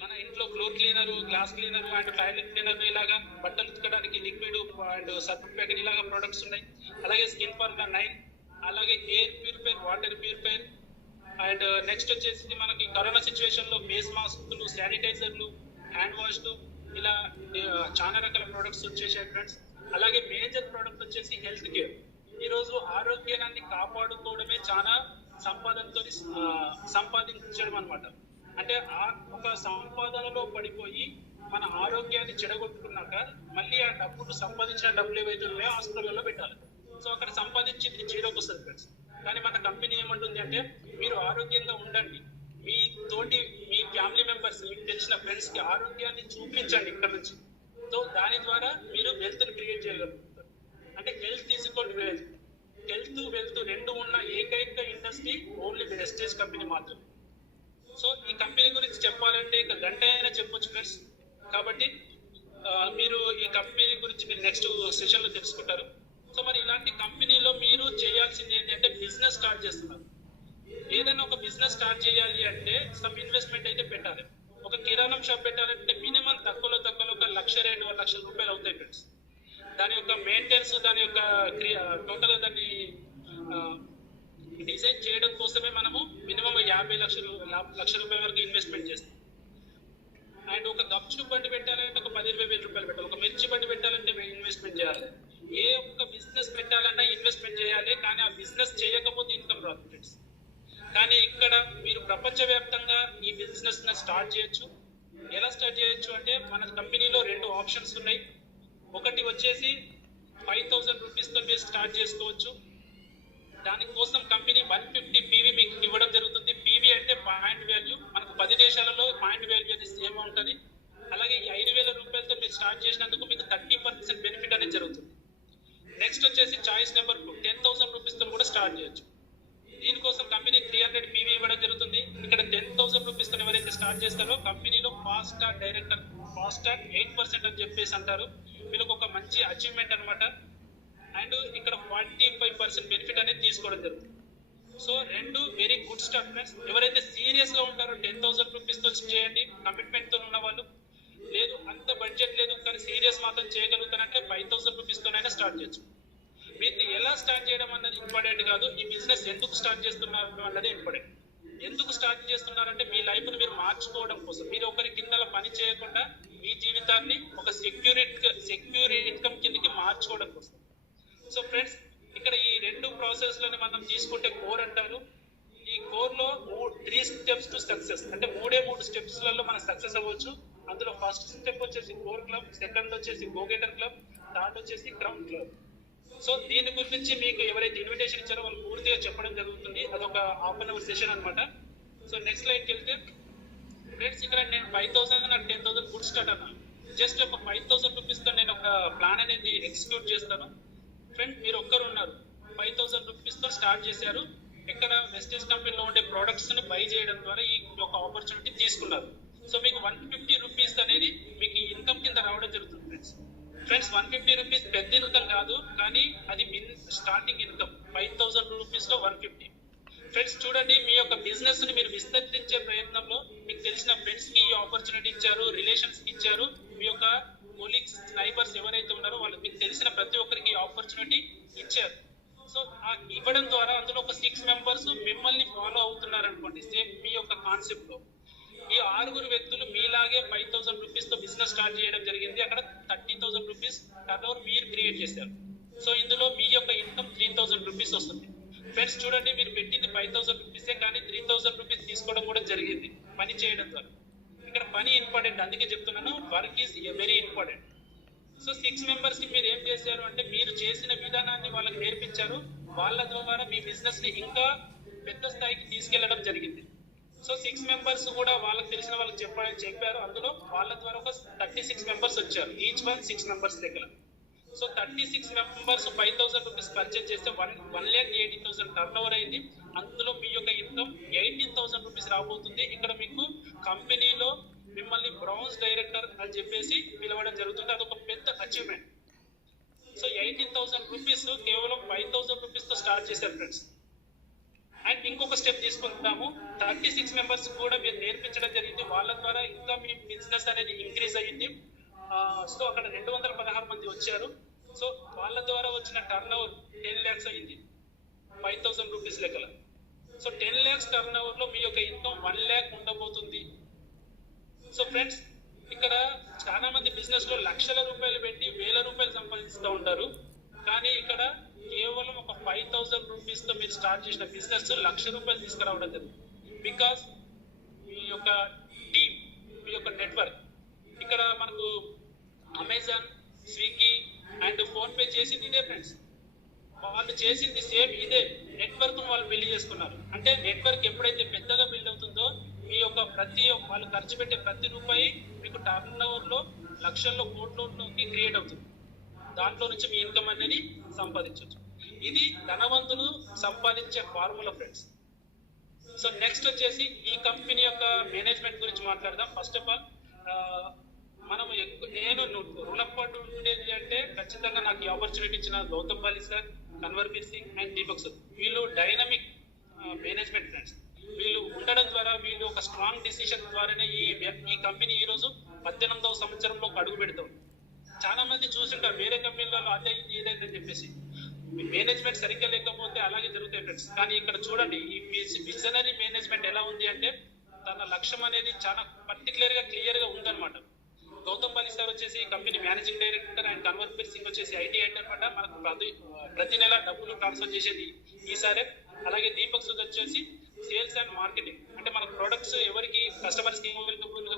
మన ఇంట్లో floor cleaner, glass cleaner and toilet cleaner ఇలాగా బట్టలు ఉతకడానికి లిక్విడ్ అండ్ సర్ఫ్ ప్యాకెట్ ఇలాగా ప్రొడక్ట్స్ ఉన్నాయి. అలాగే స్కిన్ ఫార్ములా 9, అలాగే air purifier, water purifier. And next వచ్చేసి మనకి కరోనా సిచ్యువేషన్ లో ఫేస్ మాస్కులు, శానిటైజర్లు, హ్యాండ్ వాష్లు ఇలా చాలా రకాల ప్రొడక్ట్స్ వచ్చేసాయి ఫ్రెండ్స్. అలాగే మేజర్ ప్రోడక్ట్ వచ్చేసి హెల్త్ కేర్. ఈ రోజు ఆరోగ్యాన్ని కాపాడుకోవడమే చాలా సంపాదించడం అనమాట. అంటే ఒక సంపాదనలో పడిపోయి మన ఆరోగ్యాన్ని చెడగొట్టుకున్నాక మళ్ళీ ఆ డబ్బులు సంపాదించిన డబ్బులు ఏవైతే ఉన్నాయో హాస్పిటల్లో పెట్టాలి. సో అక్కడ సంపాదించింది 0కి వస్తుంది ఫ్రెండ్స్. కానీ మన కంపెనీ ఏమంటుంది అంటే మీరు ఆరోగ్యంగా ఉండండి, మీ ఫ్యామిలీ మెంబర్స్, మీకు తెలిసిన ఫ్రెండ్స్ కి ఆరోగ్యాన్ని చూపించండి ఇక్కడ నుంచి. సో దాని ద్వారా మీరు వెల్త్ ని క్రియేట్ చేయగలుగుతారు. అంటే health is equal to wealth. Health, wealth రెండు ఉన్న ఏకైక ఇండస్ట్రీ ఓన్లీ వెస్టేజ్ కంపెనీ మాత్రమే. సో ఈ కంపెనీ గురించి చెప్పాలంటే ఇక గంట అయినా చెప్పొచ్చు ఫ్రెండ్స్. కాబట్టి మీరు ఈ కంపెనీ గురించి మీరు నెక్స్ట్ సెషన్ లో తెలుసుకుంటారు. సో మరి ఇలాంటి కంపెనీలో మీరు చేయాల్సింది ఏంటంటే బిజినెస్ స్టార్ట్ చేస్తున్నారు. ఏదైనా ఒక బిజినెస్ స్టార్ట్ చేయాలి అంటే సమ్ ఇన్వెస్ట్మెంట్ అయితే పెట్టాలి. ఒక కిరాణం షాప్ పెట్టాలంటే మినిమం తక్కువలో ఒక 1,00,000-2,00,000 రూపాయలు అవుతాయి ఫ్రెండ్స్. దాని యొక్క మెయింటెనెన్స్, దాని యొక్క టోటల్ దాన్ని డిజైన్ చేయడం కోసమే మనము మినిమం 50 లక్షల రూపాయల వరకు ఇన్వెస్ట్మెంట్ చేస్తాం. అండ్ ఒక గప్చూప్ బండి పెట్టాలంటే ఒక 10,000-20,000 రూపాయలు పెట్టాలి. ఒక మిర్చి బండి పెట్టాలంటే ఇన్వెస్ట్మెంట్ చేయాలి. ఏ ఒక్క బిజినెస్ పెట్టాలన్నా ఇన్వెస్ట్మెంట్ చేయాలి. కానీ ఆ బిజినెస్ చేయకపోతే ఇన్కమ్ రాదు ఫ్రెండ్స్. కానీ ఇక్కడ మీరు ప్రపంచవ్యాప్తంగా ఈ బిజినెస్ స్టార్ట్ చేయొచ్చు. ఎలా స్టార్ట్ చేయొచ్చు అంటే మన కంపెనీలో 2 ఆప్షన్స్ ఉన్నాయి. ఒకటి వచ్చేసి 5,000 రూపీస్తో మీరు స్టార్ట్ చేసుకోవచ్చు. దానికోసం కంపెనీ 150 PV మీకు ఇవ్వడం జరుగుతుంది. PV అంటే పాయింట్ వాల్యూ. మనకు 10 దేశాలలో పాయింట్ వాల్యూ అనేది సేమ్ ఉంటుంది. అలాగే ఈ 5,000 రూపాయలతో మీరు స్టార్ట్ చేసినందుకు మీకు 30% బెనిఫిట్ అనేది జరుగుతుంది. నెక్స్ట్ వచ్చేసి చాయిస్ నెంబర్ 2, 10,000 రూపీస్తో కూడా స్టార్ట్ చేయొచ్చు. దీనికోసం కంపెనీ 300 PV ఇవ్వడం జరుగుతుంది. ఇక్కడ 10,000 రూపీస్తో ఎవరైతే స్టార్ట్ చేస్తారో కంపెనీలో fast track director fast track 8% అని చెప్పేసి అంటారు. వీళ్ళకి ఒక మంచి అచీవ్మెంట్ అనమాట. అండ్ ఇక్కడ 45% బెనిఫిట్ అనేది తీసుకోవడం జరుగుతుంది. సో రెండు వెరీ గుడ్ స్టార్ట్ ఫ్రెండ్స్. ఎవరైతే సీరియస్ గా ఉంటారో 10,000 రూపీస్ తో చేయండి. కమిట్మెంట్ తో ఉన్న వాళ్ళు, లేదు అంత బడ్జెట్ లేదు కానీ సీరియస్ మాత్రం చేయగలుగుతారంటే 5,000 రూపీస్ తోనైనా స్టార్ట్ చేయొచ్చు. మీరు ఎలా స్టార్ట్ చేయడం అన్నది ఇంపార్టెంట్ కాదు, ఈ బిజినెస్ ఎందుకు స్టార్ట్ చేస్తున్నారు అన్నది ఇంపార్టెంట్. ఎందుకు స్టార్ట్ చేస్తున్నారంటే మీ లైఫ్ ను మీరు మార్చుకోవడం కోసం. మీరు ఒకరి కింద పని చేయకుండా మీ జీవితాన్ని ఒక సెక్యూర్ ఇన్కమ్ కిందకి మార్చుకోవడం కోసం. సో ఫ్రెండ్స్, ఇక్కడ ఈ రెండు ప్రాసెస్ లని మనం తీసుకుంటే కోర్ అంటారు. ఈ కోర్ లో 3 స్టెప్స్ టు సక్సెస్, అంటే 3 స్టెప్స్ లలో మనం సక్సెస్ అవ్వచ్చు. అందులో ఫస్ట్ స్టెప్ వచ్చేసి కోర్ క్లబ్, సెకండ్ వచ్చేసి గో గెటర్ క్లబ్, థర్డ్ వచ్చేసి క్రౌన్ క్లబ్. సో దీని గురించి మీకు ఎవరైతే ఇన్విటేషన్ ఇచ్చారో వాళ్ళు పూర్తిగా చెప్పడం జరుగుతుంది. అదొక హాఫ్ అన్ అవర్ సెషన్ అనమాట. సో నెక్స్ట్ లైన్కి వెళ్తే ఫ్రెండ్స్, ఇక్కడ నేను 5,000 నాకు 10,000 గుడ్ స్టార్ట్ అన్నాను. జస్ట్ ఒక 5,000 రూపీస్ తో నేను ఒక ప్లాన్ అనేది ఎగ్జిక్యూట్ చేస్తాను. ఫ్రెండ్, మీరు ఒక్కరు ఉన్నారు, 5,000 రూపీస్ తో స్టార్ట్ చేశారు. ఎక్కడ వెస్టేజ్ కంపెనీలో ఉండే ప్రొడక్ట్స్ ని బై చేయడం ద్వారా ఈ ఒక ఆపర్చునిటీ తీసుకున్నారు. సో మీకు 150 రూపీస్ అనేది మీకు ఇన్కమ్ కింద రావడం జరుగుతుంది ఫ్రెండ్స్. 150 రూపీస్ పెద్ద ఇన్కమ్ కాదు, కానీ అది స్టార్టింగ్ ఇన్కమ్. 5,000 రూపీస్ లో 150. ఫ్రెండ్స్ చూడండి, మీ యొక్క బిజినెస్ ని మీరు విస్తరించే ప్రయత్నంలో మీకు తెలిసిన ఫ్రెండ్స్ కి ఈ ఆపర్చునిటీ ఇచ్చారు, రిలేషన్స్ కి ఇచ్చారు. మీ యొక్క కొలీగ్స్, నైబర్స్ ఎవరైతే ఉన్నారో వాళ్ళు మీకు తెలిసిన ప్రతి ఒక్కరికి ఆపర్చునిటీ ఇచ్చారు. సో ఇవ్వడం ద్వారా అందులో ఒక 6 మెంబర్స్ మిమ్మల్ని ఫాలో అవుతున్నారు అనుకోండి, సేమ్ మీ యొక్క కాన్సెప్ట్ లో. ఈ 6 వ్యక్తులు మీలాగే 5,000 రూపీస్ తో బిజినెస్ స్టార్ట్ చేయడం జరిగింది. అక్కడ 30,000 రూపీస్ టర్నోవర్ మీరు క్రియేట్ చేశారు. సో ఇందులో మీ యొక్క ఇన్కమ్ 3,000 రూపీస్ వస్తుంది. ఫ్రెండ్స్ చూడండి, మీరు పెట్టింది 5,000 రూపీసే, కానీ 3,000 రూపీస్ తీసుకోవడం కూడా జరిగింది పని చేయడం ద్వారా. ఇక్కడ పని ఇంపార్టెంట్, అందుకే చెప్తున్నాను, work is very important. So 6 members కి మీరు ఏం చేశారు అంటే మీరు చేసిన విధానాన్ని వాళ్ళకి నేర్పించారు. వాళ్ళ ద్వారా మీ బిజినెస్ ని ఇంకా పెద్ద స్థాయికి తీసుకెళ్లడం జరిగింది. సో 6 మెంబర్స్ కూడా వాళ్ళకి తెలిసిన వాళ్ళకి చెప్పారు. అందులో వాళ్ళ ద్వారా ఒక 36 మెంబర్స్ వచ్చారు. ఈచ్ వన్ 6 మెంబర్స్ దగ్గర. సో 36 మెంబర్స్ 5,000 రూపీస్ పర్చేజ్ చేస్తే 1,80,000 టర్న్ ఓవర్ అయింది. అందులో మీ యొక్క ఇన్కమ్ 18,000 రూపీస్ రాబోతుంది. ఇక్కడ మీకు కంపెనీలో మిమ్మల్ని బ్రౌన్స్ డైరెక్టర్ అని చెప్పేసి పిలవడం జరుగుతుంది. అదొక పెద్ద అచీవ్మెంట్. సో 18,000 రూపీస్ కేవలం 5,000 రూపీస్ తో స్టార్ట్ చేశారు ఫ్రెండ్స్. అండ్ ఇంకొక స్టెప్ తీసుకుంటాము, 36 మెంబర్స్ కూడా మీరు నేర్పించడం జరిగింది. వాళ్ళ ద్వారా ఇంకా మీ బిజినెస్ అనేది ఇంక్రీజ్ అయ్యింది. సో అక్కడ 216 మంది వచ్చారు. సో వాళ్ళ ద్వారా వచ్చిన టర్న్ ఓవర్ 10 lakhs అయింది 5,000 రూపీస్ లెక్కల. సో 10 lakhs టర్న్ ఓవర్ లో మీ యొక్క ఇన్కమ్ 1 lakh ఉండబోతుంది. సో ఫ్రెండ్స్, ఇక్కడ చాలా మంది బిజినెస్ లో లక్షల రూపాయలు పెట్టి 1,000 రూపాయలు సంపాదిస్తూ ఉంటారు. కానీ ఇక్కడ కేవలం ఒక 5,000 రూపీస్ తో మీరు స్టార్ట్ చేసిన బిజినెస్ 1,00,000 రూపాయలు తీసుకురావడం జరుగుతుంది. బికాస్ మీ యొక్క టీమ్, మీ యొక్క నెట్వర్క్. ఇక్కడ మనకు Amazon, Swiggy and phone pay చేసింది ఇదే ఫ్రెండ్స్. వాళ్ళు చేసింది సేమ్ ఇదే. నెట్వర్క్ వాళ్ళు బిల్డ్ చేసుకున్నారు. అంటే నెట్వర్క్ ఎప్పుడైతే పెద్దగా బిల్డ్ అవుతుందో మీ యొక్క వాళ్ళు ఖర్చు పెట్టే ప్రతి రూపాయి మీకు టర్న్ ఓవర్ లో లక్షల్లో కోట్లలోకి క్రియేట్ అవుతుంది. దాంట్లో నుంచి మీ ఇన్కమ్ అనేది సంపాదించవచ్చు. ఇది ధనవంతులు సంపాదించే ఫార్ములా ఫ్రెండ్స్. సో నెక్స్ట్ వచ్చేసి ఈ కంపెనీ యొక్క మేనేజ్మెంట్ గురించి మాట్లాడదాం. ఫస్ట్ ఆఫ్ ఆల్ మనం నేను రుణపడి ఉండేది అంటే ఖచ్చితంగా నాకు ఈ ఆపర్చునిటీ ఇచ్చిన Gautam Bali sir, Kanwarbir Singh and Deepak sir. వీళ్ళు డైనమిక్ మేనేజ్మెంట్ ఫ్రెండ్స్. వీళ్ళు ఉండడం ద్వారా, వీళ్ళు ఒక స్ట్రాంగ్ డిసిషన్ ద్వారానే ఈ కంపెనీ ఈ రోజు 18వ సంవత్సరంలో అడుగు పెడతాం. చాలా మంది చూసింటారు వేరే కంపెనీలలో అదే ఇదని చెప్పేసి. మేనేజ్మెంట్ సరిగ్గా లేకపోతే అలాగే జరుగుతాయి ఫ్రెండ్స్. కానీ ఇక్కడ చూడండి, ఈ విజనరీ మేనేజ్మెంట్ ఎలా ఉంది అంటే తన లక్ష్యం అనేది చాలా పర్టికులర్ గా క్లియర్ గా ఉందన్నమాట. గౌతమ్ బాలి సార్ వచ్చేసి company managing director and Kanwarbir Singh వచ్చేసి ఐటీ హెడ్ అనమాట. మనకు ప్రతి నెల డబ్బులు ట్రాన్స్ఫర్ చేసేది ఈసారి. అలాగే దీపక్ సుద్ వచ్చేసి సేల్స్ అండ్ మార్కెటింగ్, అంటే మన ప్రొడక్ట్స్ ఎవరికి కస్టమర్స్ కి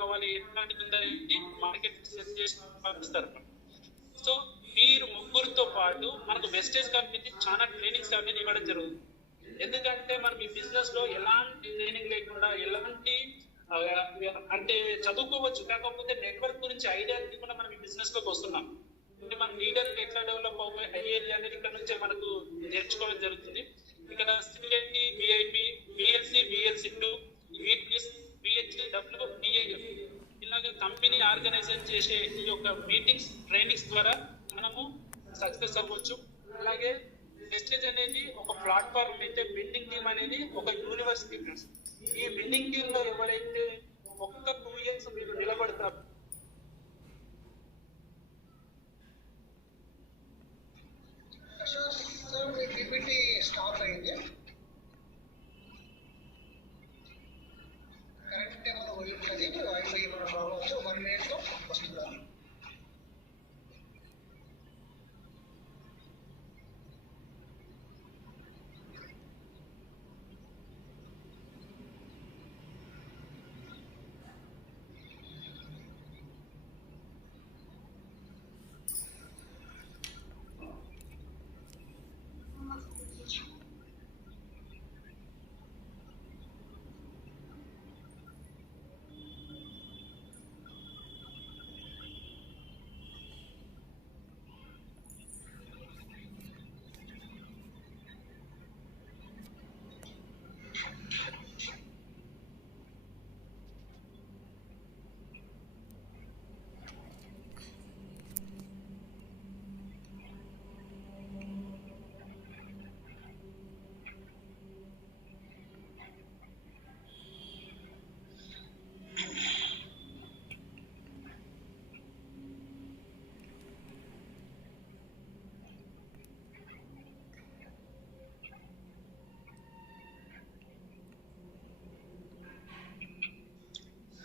కావాలి, ఎట్లాంటి మార్కెట్ చేసి పంపిస్తారు. సో మీరు ముగ్గురితో పాటు మనకు వెస్టేజ్ కంపెనీ చాలా ట్రైనింగ్స్ అనేది ఇవ్వడం జరుగుతుంది. ఎందుకంటే మనం ఈ బిజినెస్ లో ఎలాంటి ట్రైనింగ్ లేకుండా ఎలాంటి అంటే చదువుకోవచ్చు, కాకపోతే నెట్వర్క్ గురించి ఐడియా లేకుండా మనం ఈ బిజినెస్ లోకి వస్తున్నాం. అంటే మన లీడర్ ఎట్లా డెవలప్ అయ్యేది అనేది ఇక్కడ నుంచే మనకు నేర్చుకోవడం జరుగుతుంది. ఇక్కడ సిఎన్టి, విఐపి, విఎల్సి, విఎల్సి2, విహెచ్డబ్ల్యూ, డిఐఎఫ్ ఇలాగ కంపెనీ ఆర్గనైజేషన్ చేసే ఈ యొక్క మీటింగ్స్, ట్రైనింగ్స్ ద్వారా మనము సక్సెస్ అవ్వచ్చు. అలాగే వెస్టేజ్ అనేది ఒక ప్లాట్ఫామ్ అయితే బిల్డింగ్ టీమ్ అనేది ఒక యూనివర్సిటీ. ఈ బిల్డింగ్ టీమ్ లో ఎవరైతే ఒక్క 2 years మీరు నిలబడతారు, స్టాప్ అయింది కరెక్ట్ ఏమైనా వదిలింటుంది, వైఫై ఏమైనా ప్రాబ్లం వచ్చి 1 minute లో వస్తుందా?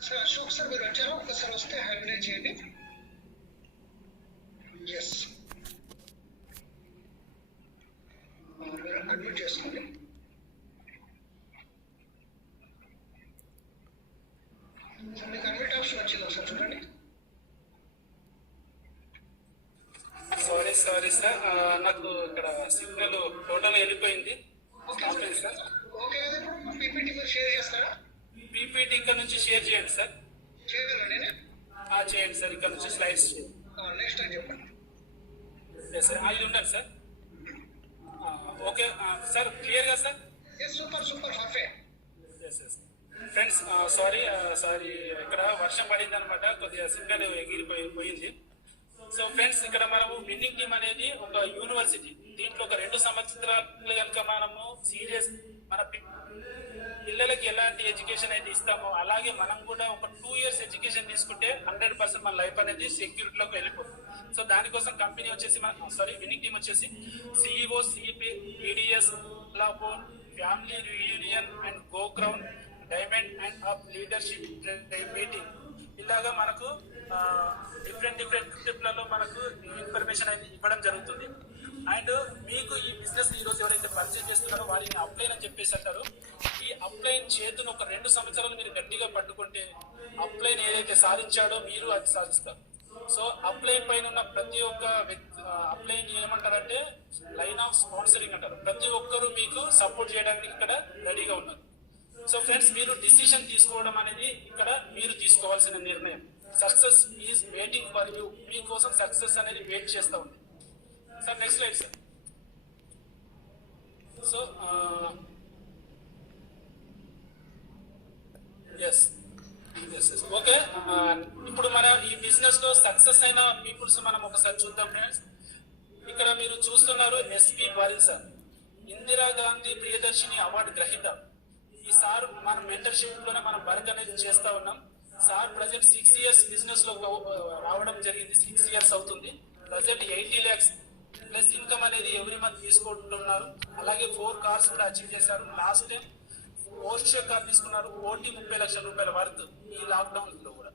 సార్ అశోక్ సార్ మీరు వచ్చారా? ఒకసారి వస్తే హ్యాండ్ రైజ్ చేయండి. ఎస్ మీరు అడ్మిట్ చేసుకోండి. మీకు అడ్మిట్ ఆప్షన్ వచ్చింది, ఒకసారి చూడండి. సారీ సార్, నాకు ఇక్కడ సిగ్నల్ టోటల్ వెళ్ళిపోయింది. ఓకే సార్, ఓకే కదా. ఇప్పుడు పీపీటీ మీరు షేర్ చేస్తారా? పీపీటీ ఇక్కడ నుంచి షేర్ చేయండి సార్. చేయగలరా? నేనే చేయండి సార్, ఇక్కడ నుంచి స్లైడ్స్ నెక్స్ట్ టైం చెప్పండి. సార్ అది ఉండండి సార్. ఓకే సార్, క్లియర్ గా sir? Super super perfect. Friends sorry ఇక్కడ వర్షం పడింది అనమాట, కొద్దిగా సిగ్నల్ ఎగిరిపోయింది. సో ఫ్రెండ్స్, ఇక్కడ మనము విన్నింగ్ టీమ్ అనేది ఒక యూనివర్సిటీ. దీంట్లో ఒక 2 సంవత్సరాలు కనుక మనము సీరియస్ మన పిల్లలకి ఎలాంటి ఎడ్యుకేషన్ అయితే ఇస్తామో అలాగే మనం కూడా ఒక 2 years ఎడ్యుకేషన్ తీసుకుంటే 100% మన లైఫ్ అనేది సెక్యూరిటీలోకి వెళ్ళిపోతుంది. సో దానికోసం కంపెనీ వచ్చేసి విన్నింగ్ టీమ్ వచ్చేసి సిఇఓ, సిపి, ఈడిఎస్, లాపోన్, family reunion and go crown, diamond and up leadership meeting ఇలాగా మనకు డిఫరెంట్ స్క్రిప్ట్లలో మనకు ఇన్ఫర్మేషన్ అయితే ఇవ్వడం జరుగుతుంది. అండ్ మీకు ఈ బిజినెస్ ఈ రోజు ఎవరైతే పర్చేజ్ చేస్తున్నారో వారిని అప్లైన్ అని చెప్పేసి అంటారు. ఈ అప్లైన్ చేతును ఒక 2 సంవత్సరాలు మీరు గట్టిగా పట్టుకుంటే అప్లైన్ ఏదైతే సాధించాడో మీరు అది సాధిస్తారు. సో అప్లైన్ పైన ఉన్న ప్రతి ఒక్క వ్యక్తి అప్లైన్ ఏమంటారంటే లైన్ ఆఫ్ స్పాన్సరింగ్ అంటారు. ప్రతి ఒక్కరూ మీకు సపోర్ట్ చేయడానికి ఇక్కడ రెడీగా ఉన్నారు. సో ఫ్రెండ్స్, మీరు డిసిషన్ తీసుకోవడం అనేది ఇక్కడ మీరు తీసుకోవాల్సిన నిర్ణయం. Success is waiting for you. మీకోసం సక్సెస్ అనేది వెయిట్ చేస్తూ ఉంది. Sir next slide sir. So yes okay, ఇప్పుడు మన ఈ బిజినెస్ లో సక్సెస్ అయిన పీపుల్స్ మనం ఒకసారి చూద్దాం ఫ్రెండ్స్. ఇక్కడ మీరు చూస్తున్నారు SP Paril sir, Indira Gandhi Priyadarshini award గ్రహీత. ఈ సార్ మన మెంటర్షిప్ లోనే మనం వర్క్ అనేది చేస్తా ఉన్నాం. సార్ ప్రజెంట్ 6 years బిజినెస్ లో రావడం జరిగింది. 6 years అవుతుంది. ప్రజెంట్ 80 lakhs ప్లస్ ఇన్కమ్ అనేది ఎవ్రీ మంత్ తీసుకుంటున్నారు. అలాగే 4 cars కూడా అచీవ్ చేశారు. లాస్ట్ టైం పోర్షే కార్ తీసుకున్నారు, 30 లక్షల రూపాయల వర్త్ ఈ లాక్డౌన్ లో కూడా.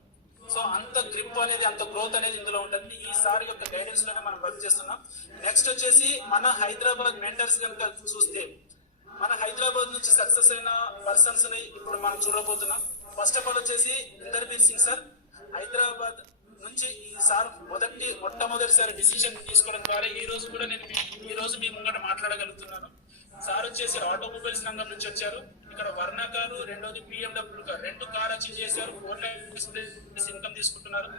సో అంత గ్రిప్ అనేది, అంత గ్రోత్ అనేది ఇందులో ఉంటుంది. ఈసారి యొక్క గైడెన్స్ లోనే మనం వర్క్ చేస్తున్నాం. నెక్స్ట్ వచ్చేసి మన హైదరాబాద్ మెంటర్స్ కనుక చూస్తే, మన హైదరాబాద్ నుంచి సక్సెస్ అయిన పర్సన్స్ ని ఇప్పుడు మనం చూడబోతున్నాం. ఫస్ట్ ఆఫ్ ఆల్ వచ్చేసి ఇందర్బీర్ సింగ్ సార్, హైదరాబాద్ నుంచి ఈ సార్ మొట్టమొదటిసారి డిసిషన్ తీసుకోవడం ద్వారా ఈ రోజు కూడా నేను మీ ముంగట మాట్లాడగలుగుతున్నాను. సార్ వచ్చేసి ఆటోమొబైల్స్ రంగం నుంచి వచ్చారు. ఇక్కడ వర్ణ కారు, రెండోది BMW కార్, 2 కార్ అచీవ్ చేశారు. 4 lakhs ఇన్కమ్ తీసుకుంటున్నారు.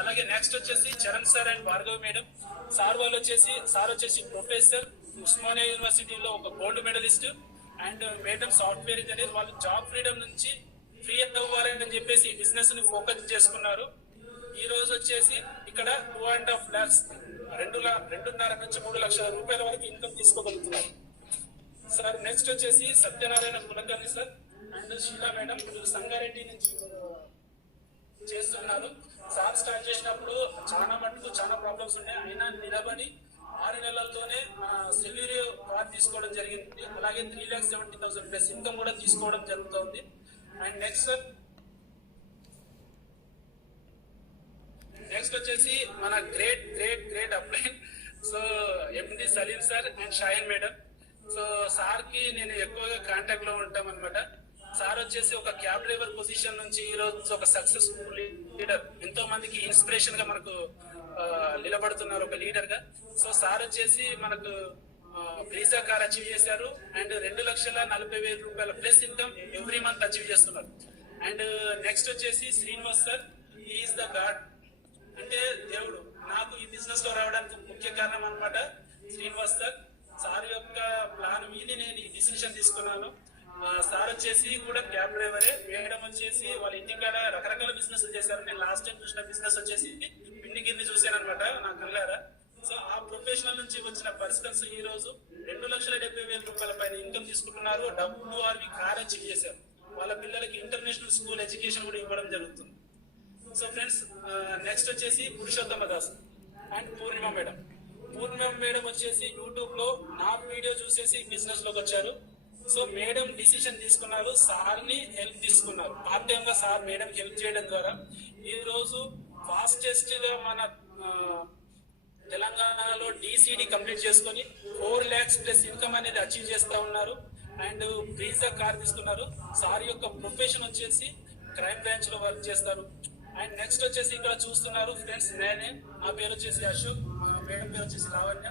అలాగే నెక్స్ట్ వచ్చేసి Charan sir and Bhargav madam. Sir వచ్చేసి ప్రొఫెసర్, ఉస్మానియా యూనివర్సిటీలో ఒక gold medalist, and madam software engineer. వాళ్ళు జాబ్ ఫ్రీడమ్ నుంచి ఫ్రీ అవ్వాలని చెప్పేసి బిజినెస్ ని ఫోకస్ చేసుకున్నారు. ఈ రోజు వచ్చేసి ఇక్కడ 2.5 lakhs 2.5 నుంచి 3 లక్షల రూపాయల వరకు ఇన్కమ్ తీసుకోగలుగుతున్నారు. సార్ నెక్స్ట్ వచ్చేసి Satyanarayana Kulkarni sir and Sheela madam, వీళ్ళు సంగారెడ్డి నుంచి చేస్తున్నారు. సార్ స్టార్ట్ చేసినప్పుడు చాలా ప్రాబ్లమ్స్ ఉన్నాయి, అయినా నిలబడి 6 నెలల్లోనే సెల్యూరియో కార్ తీసుకోవడం జరిగింది. అలాగే 3,70,000+ ఇన్కమ్ కూడా తీసుకోవడం జరుగుతుంది. అండ్ నెక్స్ట్ వచ్చేసి మన great upline so MD Saleem sir and Shahin madam. So sir కి నేను ఎక్కువగా కాంటాక్ట్ లో ఉంటాం అనమాట. సార్ వచ్చేసి ఒక క్యాబ్ డ్రైవర్ పొజిషన్ నుంచి ఈ రోజు ఒక సక్సెస్ఫుల్ లీడర్, ఎంతో మందికి ఇన్స్పిరేషన్ గా మనకు నిలబడుతున్నారు ఒక లీడర్ గా. సో సార్ వచ్చేసి మనకు బ్రీజా కార్ అచీవ్ చేశారు అండ్ 2,40,000 రూపాయల plus income every month achieve చేస్తున్నారు. అండ్ నెక్స్ట్ వచ్చేసి Srinivas sir, is the God, అంటే దేవుడు. నాకు ఈ బిజినెస్ లో రావడానికి ముఖ్య కారణం అనమాట శ్రీనివాస్ సార్. సార్ యొక్క ప్లాన్ విని నేను ఈ డిసిషన్ తీసుకున్నాను. సార్ వచ్చేసి కూడా క్యాబ్ డ్రైవరే, మేడం వచ్చేసి వాళ్ళ ఇంటికాడ రకరకాల బిజినెస్ చేశారు. నేను లాస్ట్ టైం చూసిన బిజినెస్ వచ్చేసి పిండి గిన్నె చూశాను అనమాట నా కళ్ళారా. సో ఆ ప్రొఫెషనల్ నుంచి వచ్చిన పర్సన్స్ ఈ రోజు 2,70,000 రూపాయల పైన ఇన్కమ్ తీసుకుంటున్నారు. WRV కార్ అచీవ్ చేశారు. వాళ్ళ పిల్లలకి ఇంటర్నేషనల్ స్కూల్ ఎడ్యుకేషన్ కూడా ఇవ్వడం జరుగుతుంది. సో ఫ్రెండ్స్ నెక్స్ట్ వచ్చేసి Purushottama Das and Purnima madam. Purnima madam వచ్చేసి యూట్యూబ్ లో నా వీడియో చూసేసి బిజినెస్ లోకి వచ్చారు. సో మేడం డిసిషన్ తీసుకున్నారు, సార్ ని హెల్ప్ తీసుకున్నారు. పార్ట్ టైం గా సార్ మేడం హెల్ప్ చేయడం ద్వారా ఈ రోజు ఫాస్టెస్ట్ గా మన తెలంగాణలో DCD కంప్లీట్ చేసుకొని 4 lakhs+ ఇన్కమ్ అనేది అచీవ్ చేస్తా ఉన్నారు. అండ్ బ్రీజా కార్ తీసుకున్నారు. సార్ యొక్క ప్రొఫెషన్ వచ్చేసి క్రైమ్ బ్రాంచ్ లో వర్క్ చేస్తారు. అండ్ నెక్స్ట్ వచ్చేసి ఇక్కడ చూస్తున్నారు ఫ్రెండ్స్, నా పేరు వచ్చేసి అశోక్, మా మేడం పేరు వచ్చేసి లావణ్య.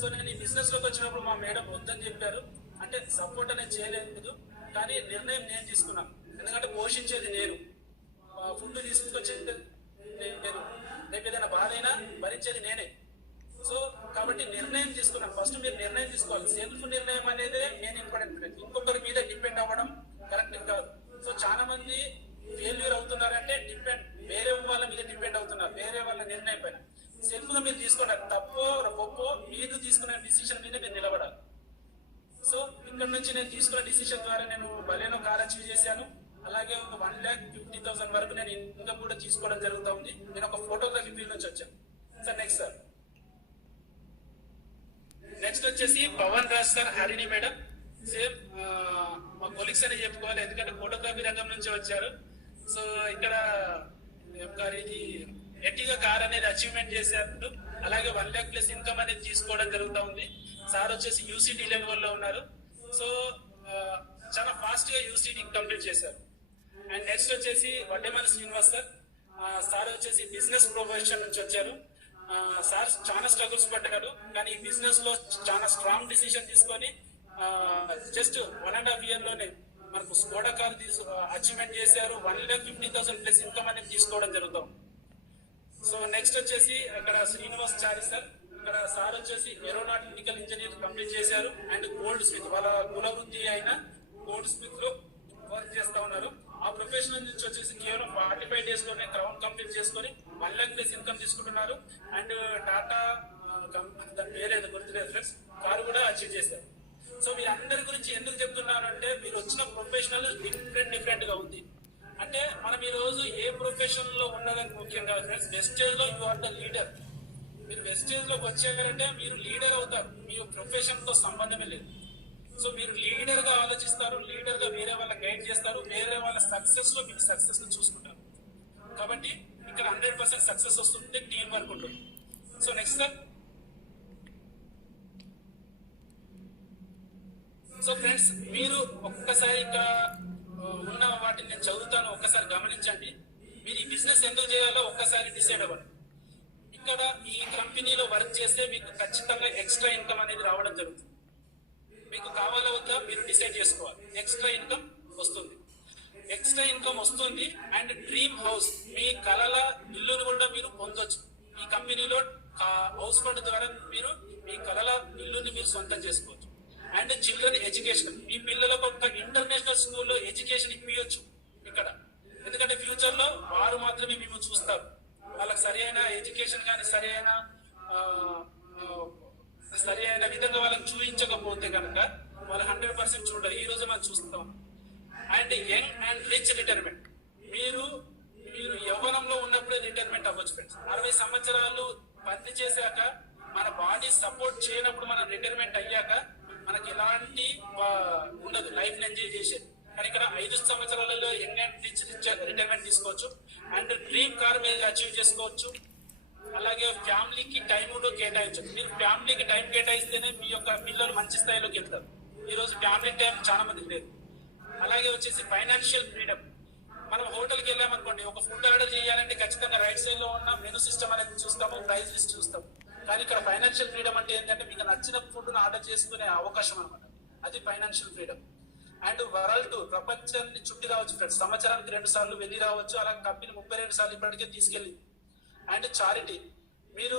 సో నేను ఈ బిజినెస్ లోకి వచ్చినప్పుడు మా మేడం వద్దని చెప్పారు, అంటే సపోర్ట్ అనేది చేయలేదు, కానీ నిర్ణయం నేను తీసుకున్నాను. ఎందుకంటే పోషించేది నేను, ఫుడ్ తీసుకొచ్చేది నేను, రేపు ఏదైనా బాధ అయినా భరించేది నేనే. సో కాబట్టి నిర్ణయం తీసుకున్నాను. ఫస్ట్ మీరు నిర్ణయం తీసుకోవాలి. సెల్ఫ్ నిర్ణయం అనేది నేను ఇంపార్టెంట్, ఇంకొకరి మీద డిపెండ్ అవ్వడం కరెక్ట్ కాదు. సో చాలా మంది ఫెయిల్యూర్ అవుతున్నారంటే వేరే వాళ్ళ మీద డిపెండ్ అవుతున్నారు, వేరే వాళ్ళ నిర్ణయం పైన. సెల్ఫ్ గా మీరు తీసుకున్నారు, తప్పో గొప్పో మీరు తీసుకున్న డిసిషన్ మీద మీరు నిలబడాలి. సో ఇక్కడ నుంచి నేను తీసుకున్న డిసిషన్ ద్వారా నేను బలేనో కార్ అచీవ్ చేశాను. అలాగే 1,50,000 వరకు నేను ఇన్కమ్ కూడా తీసుకోవడం జరుగుతూ ఉంది. నేను ఒక ఫోటోగ్రఫీ ఫీల్డ్ నుంచి వచ్చాను సార్. నెక్స్ట్ వచ్చేసి Pavan Raj sir, Harini madam. Same మా కొలీగ్స్ అని చెప్పుకోవాలి, ఎందుకంటే ఫోటోగ్రఫీ రంగం నుంచి వచ్చారు. సో ఇక్కడ ఇది ఎట్టిగా కార్ అనేది అచీవ్మెంట్ చేశారు. అలాగే 1 lakh+ ఇన్కమ్ అనేది తీసుకోవడం జరుగుతూ ఉంది. సార్ వచ్చేసి UCD లెవెల్లో ఉన్నారు. సో చాలా ఫాస్ట్ గా UCD కంప్లీట్ చేశారు. అండ్ నెక్స్ట్ వచ్చేసి వడ్డేమల్ శ్రీనివాస్ సార్. సార్ వచ్చేసి బిజినెస్ ప్రొఫెషన్ నుంచి వచ్చారు. సార్ చాలా స్ట్రగుల్స్ పడ్డారు, కానీ ఈ బిజినెస్ లో చాలా స్ట్రాంగ్ డిసిషన్ తీసుకొని జస్ట్ 1.5 year లోనే మనకు స్కోడా కార్ అచీవ్మెంట్ చేశారు. 1,50,000+ ఇన్కమ్ అనేది తీసుకోవడం జరుగుతాం. సో నెక్స్ట్ వచ్చేసి ఇక్కడ శ్రీనివాస్ చారి సార్. ఇక్కడ సార్ వచ్చేసి ఏరోనాటికల్ ఇంజనీర్ కంప్లీట్ చేశారు అండ్ గోల్డ్ స్మిత్, వాళ్ళ కుల వృత్తి అయిన గోల్డ్ స్మిత్ లో వర్క్ చేస్తా ఉన్నారు. ఆ ప్రొఫెషనల్ నుంచి వచ్చేసి కేవలం 45 days లోనే క్రౌన్ కంప్లీట్ చేసుకొని 1 lakh+ ఇన్కమ్ తీసుకుంటున్నారు. అండ్ టాటా దాని పేరేదో గుర్తులేదు ఫ్రెండ్స్, కారు కూడా అచీవ్ చేశారు. సో మీ అందరి గురించి ఎందుకు చెప్తున్నాను అంటే, మీరు వచ్చిన ప్రొఫెషనల్ డిఫరెంట్ గా ఉంది. అంటే మనం ఈ రోజు ఏ ప్రొఫెషన్ లో ఉన్నదని ముఖ్యంగా ఫ్రెండ్స్, వెస్టేజ్ లో యు ఆర్ ద లీడర్. మీరు వెస్టేజ్ లోకి వచ్చారంటే మీరు లీడర్ అవుతారు, మీ ప్రొఫెషన్ తో సంబంధమే లేదు. సో మీరు లీడర్ గా ఆలోచిస్తారు, లీడర్ గా వేరే వాళ్ళ గైడ్ చేస్తారు, వేరే వాళ్ళ సక్సెస్ లో మీకు సక్సెస్ ను చూసుకుంటారు. కాబట్టి ఇక్కడ 100% సక్సెస్ వస్తుంది, టీం వర్క్ ఉంటుంది. So next sir. So friends, మీరు ఒక్కసారి ఇక్కడ ఉన్న వాటిని నేను చదువుతాను, ఒక్కసారి గమనించండి. మీరు ఈ బిజినెస్ ఎందుకు చేయాలో ఒక్కసారి డిసైడ్ అవ్వండి. ఇక్కడ ఈ కంపెనీలో వర్క్ చేస్తే మీకు ఖచ్చితంగా ఎక్స్ట్రా ఇన్కమ్ అనేది రావడం జరుగుతుంది. మీకు కావాలా వద్దా మీరు డిసైడ్ చేసుకోవాలి. ఎక్స్ట్రా ఇన్కమ్ వస్తుంది, ఎక్స్ట్రా ఇన్కమ్ వస్తుంది. అండ్ డ్రీమ్ హౌస్, మీ కలల ఇల్లును కూడా మీరు పొందొచ్చు. ఈ కంపెనీలో హౌస్ ఫండ్ ద్వారా మీరు మీ కలల ఇల్లుని మీరు సొంతం చేసుకోవచ్చు. అండ్ చిల్డ్రన్ ఎడ్యుకేషన్, మీ పిల్లలకు ఒక ఇంటర్నేషనల్ స్కూల్లో ఎడ్యుకేషన్ ఇప్పించవచ్చు ఇక్కడ. ఎందుకంటే ఫ్యూచర్ లో వారు మాత్రమే మేము చూస్తారు. వాళ్ళకి సరి అయిన ఎడ్యుకేషన్ కానీ సరి అయిన విధంగా వాళ్ళకి చూపించకపోతే కనుక వాళ్ళు 100% చూడరు. ఈ రోజు మనం చూస్తాం. And young and rich retirement, మీరు యవ్వనంలో ఉన్నప్పుడే రిటైర్మెంట్ అవ్వచ్చు ఫ్రెండ్స్. 60 సంవత్సరాలు పని చేశాక మన బాడీ సపోర్ట్ చేయనప్పుడు మనం రిటైర్మెంట్ అయ్యాక మనకి ఎలాంటి ఉండదు, లైఫ్ ఎంజాయ్ చేసేది. కానీ ఇక్కడ 5 సంవత్సరాలలో యంగ్ అండ్ రిచ్ రిటైర్మెంట్ తీసుకోవచ్చు. అండ్ డ్రీమ్ కార్ మీద అచీవ్ చేసుకోవచ్చు. అలాగే ఫ్యామిలీకి టైం కూడా కేటాయించవచ్చు. మీరు ఫ్యామిలీకి టైం కేటాయిస్తేనే మీ యొక్క పిల్లలు మంచి స్థాయిలోకి వెళ్తారు. ఈ రోజు ఫ్యామిలీ టైం చాలా మందికి లేదు. అలాగే వచ్చేసి ఫైనాన్షియల్ ఫ్రీడమ్, మనం హోటల్కి వెళ్ళామనుకోండి, ఒక ఫుడ్ ఆర్డర్ చేయాలంటే ఖచ్చితంగా రైట్ సైడ్ లో ఉన్న మెనూ సిస్టమ్ అనేది చూస్తాము, ప్రైస్ లిస్ట్ చూస్తాం. కానీ ఇక్కడ ఫైనాన్షియల్ ఫ్రీడమ్ అంటే ఏంటంటే మీకు నచ్చిన ఫుడ్ ను ఆర్డర్ చేసుకునే అవకాశం అనమాట. అది financial freedom. And world tour, ప్రపంచాన్ని చుట్టి రావచ్చు ఫ్రెండ్స్. సంవత్సరానికి 2 సార్లు వెళ్ళి రావచ్చు. అలా కంపెనీ 32 సార్లు ఇప్పటికే తీసుకెళ్ళి. అండ్ చారిటీ, మీరు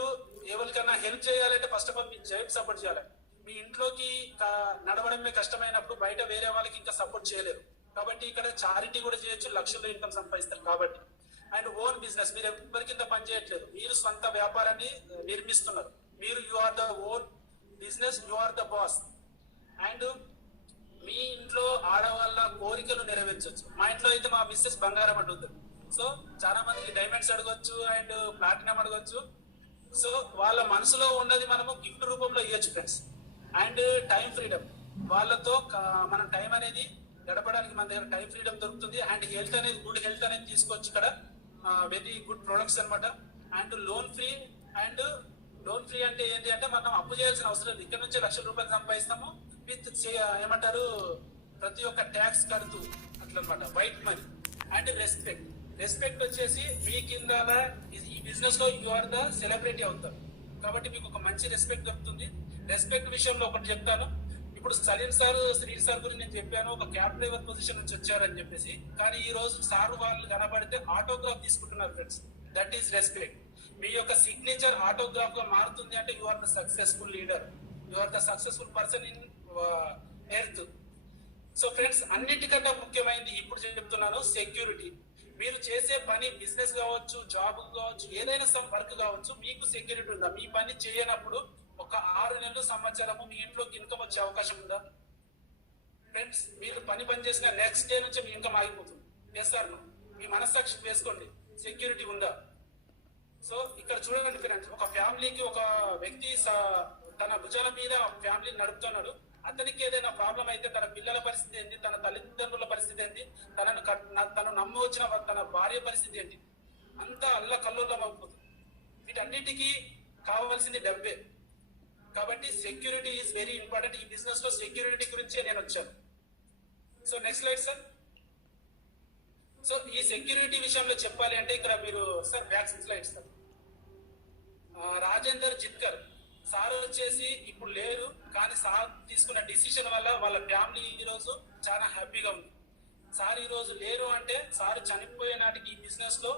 ఎవరికైనా హెల్ప్ చేయాలంటే first of all me జైబ్ support చేయాలి. మీ ఇంట్లోకి నడవడమే కష్టమైనప్పుడు బయట వేరే వాళ్ళకి ఇంకా సపోర్ట్ చేయలేరు. కాబట్టి ఇక్కడ చారిటీ కూడా చేయొచ్చు, లక్షల్లో ఇన్కమ్ సంపాదిస్తారు కాబట్టి. అండ్ ఓన్ బిజినెస్, మీరు ఎవరి కింద పని చేయట్లేదు, మీరు సొంత వ్యాపారాన్ని నిర్మిస్తున్నారు. మీరు you are the own business, you are the boss. And మీ ఇంట్లో ఆడవాళ్ళ కోరికలు నెరవేర్చవచ్చు. మా ఇంట్లో అయితే మా మిస్సెస్ బంగారం అడుగుతుంది. సో చాలా మందికి డైమండ్స్ అడగొచ్చు అండ్ ప్లాటినం అడగొచ్చు. సో వాళ్ళ మనసులో ఉన్నది మనము గిఫ్ట్ రూపంలో ఇవ్వచ్చు ఫ్రెండ్స్. అండ్ టైం ఫ్రీడమ్, వాళ్ళతో మనం టైం అనేది గడపడానికి మన దగ్గర టైం ఫ్రీడమ్ దొరుకుతుంది. అండ్ హెల్త్ అనేది, గుడ్ హెల్త్ అనేది తీసుకోవచ్చు ఇక్కడ. వెరీ గుడ్ ప్రొడక్ట్స్ అనమాట. And loan free. And loan free అంటే ఏంటి అంటే మనం అప్పు చేయాల్సిన అవసరం లేదు. ఇక్కడ నుంచి ₹1,00,000 సంపాదిస్తాము విత్ ఏమంటారు ప్రతి ఒక్క ట్యాక్స్ కడుతూ అట్లా అనమాట, వైట్ మనీ. అండ్ రెస్పెక్ట్ వచ్చేసి మీ కింద ఈ బిజినెస్ లో యు ఆర్ ద సెలబ్రిటీ అవుతారు కాబట్టి మీకు ఒక మంచి రెస్పెక్ట్ దొరుకుతుంది. రెస్పెక్ట్ విషయంలో ఒకటి చెప్తాను. ఇప్పుడు సలీం సార్, శ్రీ సార్ గురించి నేను చెప్పాను, ఒక క్యాబ్ డ్రైవర్ పొజిషన్ నుంచి వచ్చారని చెప్పేసి. కానీ ఈ రోజు సార్ వాళ్ళు కనబడితే ఆటోగ్రాఫ్ తీసుకుంటున్నారు ఫ్రెండ్స్. That is respect. మీ యొక్క సిగ్నేచర్ ఆటోగ్రాఫ్ గా మారుతుంది అంటే you are the successful leader, you are the successful person in earth. So friends, అన్నిటికంటే ముఖ్యమైనది ఇప్పుడు చెప్తున్నాను, సెక్యూరిటీ. మీరు చేసే పని బిజినెస్ కావచ్చు, జాబ్ కావచ్చు, ఏదైనా వర్క్ కావచ్చు, మీకు సెక్యూరిటీ ఉందా? మీ పని చేయనప్పుడు ఒక 6 నెలలు, సంవత్సరము మీ ఇంట్లోకి ఇన్కమ్ వచ్చే అవకాశం ఉందా ఫ్రెండ్స్? మీరు పని చేసిన నెక్స్ట్ డే నుంచి మీ ఇన్కమ్ ఆగిపోతుంది. ఎస్ సార్, మీ మనస్సాక్షి వేసుకోండి, సెక్యూరిటీ ఉందా? సో ఇక్కడ చూడండి ఫ్రెండ్స్, ఒక ఫ్యామిలీకి ఒక వ్యక్తి తన భుజాల మీద ఫ్యామిలీ నడుపుతున్నాడు. అతనికి ఏదైనా ప్రాబ్లం అయితే తన పిల్లల పరిస్థితి ఏంటి, తన తల్లిదండ్రుల పరిస్థితి ఏంటి, తను నమ్మి వచ్చిన తన భార్య పరిస్థితి ఏంటి, అంతా అల్లకల్లోలం అయిపోతుంది. వీటన్నిటికీ కావాల్సింది డబ్బే. కాబట్టి సెక్యూరిటీ ఈజ్ వెరీ ఇంపార్టెంట్. ఈ బిజినెస్ లో సెక్యూరిటీ గురించే నేను వచ్చాను. So next slide sir. So ఈ సెక్యూరిటీ విషయంలో చెప్పాలి అంటే ఇక్కడ మీరు sir back slide sir. Rajender Jitkar sir వచ్చేసి ఇప్పుడు లేరు, కానీ సార్ తీసుకున్న డిసిషన్ వల్ల వాళ్ళ ఫ్యామిలీ ఈ రోజు చాలా హ్యాపీగా ఉంది. సార్ ఈ రోజు లేరు అంటే సార్ చనిపోయే నాటికి ఈ బిజినెస్ లో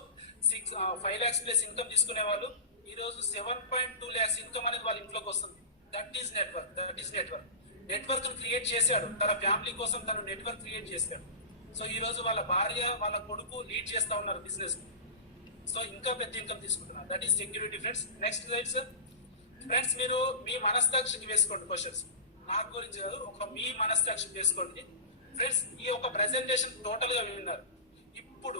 5 lakhs ప్లస్ ఇన్కమ్ తీసుకునే వాళ్ళు ఈ రోజు 7.2 lakhs ఇన్కమ్ అనేది వాళ్ళ ఇంట్లోకి వస్తుంది. That is network. Network create చేశాడు తన ఫ్యామిలీ కోసం, తను నెట్వర్క్ క్రియేట్ చేశాడు. సో ఈ రోజు వాళ్ళ భార్య, వాళ్ళ కొడుకు లీడ్ చేస్తా ఉన్నారు బిజినెస్. సో ఇంకా పెద్ద ఇన్కమ్ తీసుకుంటున్నారు. That is security friends. Next slide sir. Friends, మీరు మీ మనస్సాక్షికి వేసుకోండి క్వశ్చన్స్, నాకు గురించి కాదు, ఒక మీ మనస్సాక్షికి వేసుకోండి ఫ్రెండ్స్. ఈ ఒక ప్రెజెంటేషన్ టోటల్ గా విన్నారు. ఇప్పుడు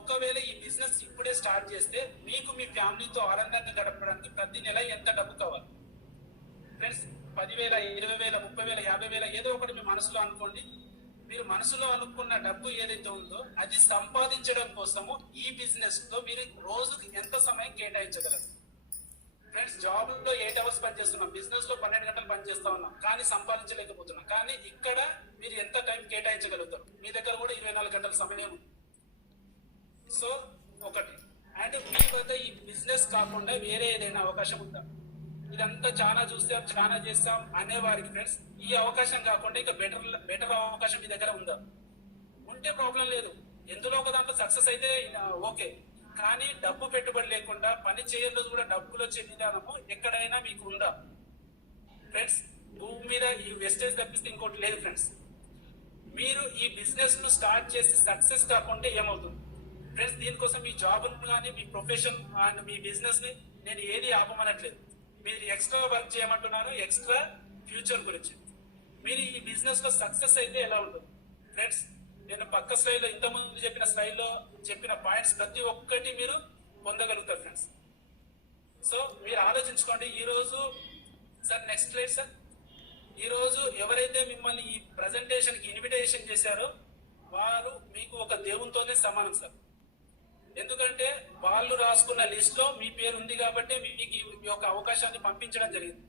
ఒకవేళ ఈ బిజినెస్ ఇప్పుడే స్టార్ట్ చేస్తే మీకు మీ ఫ్యామిలీతో ఆనందంగా గడపడానికి ప్రతి నెల ఎంత డబ్బు కావాలి ఫ్రెండ్స్? 10,000, 20,000, 30,000, 50,000 ఏదో ఒకటి మీ మనసులో అనుకోండి. మీరు మనసులో అనుకున్న డబ్బు ఏదైతే ఉందో అది సంపాదించడం కోసము ఈ బిజినెస్ లో మీరు రోజుకి ఎంత సమయం కేటాయించగలరు ఫ్రెండ్స్? జాబ్ లో 8 hours పనిచేస్తున్నాం, బిజినెస్ లో 12 గంటలు పనిచేస్తా ఉన్నాం, కానీ సంపాదించలేకపోతున్నాం. కానీ ఇక్కడ మీరు ఎంత టైం కేటాయించగలుగుతారు? మీ దగ్గర కూడా 24 గంటల సమయం ఉంది. సో ఒకటి. అండ్ మీ వద్ద ఈ బిజినెస్ కాకుండా వేరే ఏదైనా అవకాశం ఉందా? ఇదంతా చాలా చూస్తాం, చాలా చేస్తాం అనే వారికి ఫ్రెండ్స్ ఈ అవకాశం కాకుండా ఇంకా బెటర్ అవకాశం మీ దగ్గర ఉందా? ఉంటే ప్రాబ్లం లేదు, ఎందులో ఒక దాంట్లో సక్సెస్ అయితే ఓకే. కానీ డబ్బు పెట్టుబడి లేకుండా పని చేయడం కూడా డబ్బులు వచ్చే విధానము ఎక్కడైనా మీకు ఉందా ఫ్రెండ్స్? భూమి మీద ఈ వెస్టేజ్ తప్పిస్తే ఇంకోటి లేదు ఫ్రెండ్స్. మీరు ఈ బిజినెస్ ను స్టార్ట్ చేసి సక్సెస్ కాకుండా ఏమవుతుంది ఫ్రెండ్స్? దీనికోసం మీ జాబ్ కానీ మీ ప్రొఫెషన్ అండ్ మీ బిజినెస్ ని నేను ఏది ఆపమనట్లేదు. మీరు ఎక్స్ట్రా వర్క్ చేయమంటున్నాను, ఎక్స్ట్రా ఫ్యూచర్ గురించి. మీరు ఈ బిజినెస్ లో సక్సెస్ అయితే ఎలా ఉంటుంది ఫ్రెండ్స్? నేను పక్క స్లైడ్ లో ఇంతకుముందు చెప్పిన స్లైడ్ లో చెప్పిన పాయింట్స్ ప్రతి ఒక్కటి మీరు పొందగలుగుతారు ఫ్రెండ్స్. సో మీరు ఆలోచించుకోండి. ఈ రోజు సార్ నెక్స్ట్ స్లైడ్ సార్. ఈ రోజు ఎవరైతే మిమ్మల్ని ఈ ప్రజెంటేషన్ కి ఇన్విటేషన్ చేశారో వారు మీకు ఒక దేవునితోనే సమానం సార్. ఎందుకంటే వాళ్ళు రాసుకున్న లిస్ట్ లో మీ పేరు ఉంది కాబట్టి మీకు ఈ యొక్క అవకాశాన్ని పంపించడం జరిగింది.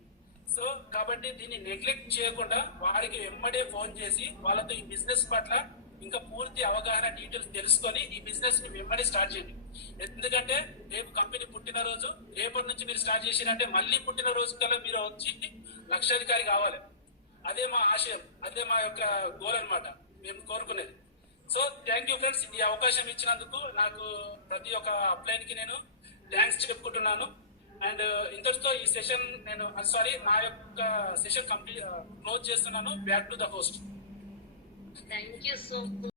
సో కాబట్టి దీన్ని నెగ్లెక్ట్ చేయకుండా వారికి వెంబడే ఫోన్ చేసి వాళ్ళతో ఈ బిజినెస్ పట్ల ఇంకా పూర్తి అవగాహన డీటెయిల్స్ తెలుసుకొని ఈ బిజినెస్ ని వెంబడే స్టార్ట్ చేయండి. ఎందుకంటే రేపు కంపెనీ పుట్టినరోజు, రేపటి నుంచి మీరు స్టార్ట్ చేసినంటే మళ్ళీ పుట్టినరోజు కల్లా మీరు వచ్చి లక్షాధికారి కావాలి. అదే మా ఆశయం, అదే మా యొక్క గోల్ అన్నమాట, మేము కోరుకునేది. సో థ్యాంక్ యూ ఫ్రెండ్స్, ఈ అవకాశం ఇచ్చినందుకు నాకు ప్రతి ఒక్క అప్లైన్ కి నేను థ్యాంక్స్ చెప్పుకుంటున్నాను. అండ్ ఇంతటితో ఈ సెషన్ నేను నా యొక్క సెషన్ కంప్లీట్ క్లోజ్ చేస్తున్నాను. Back to the host. Thank you so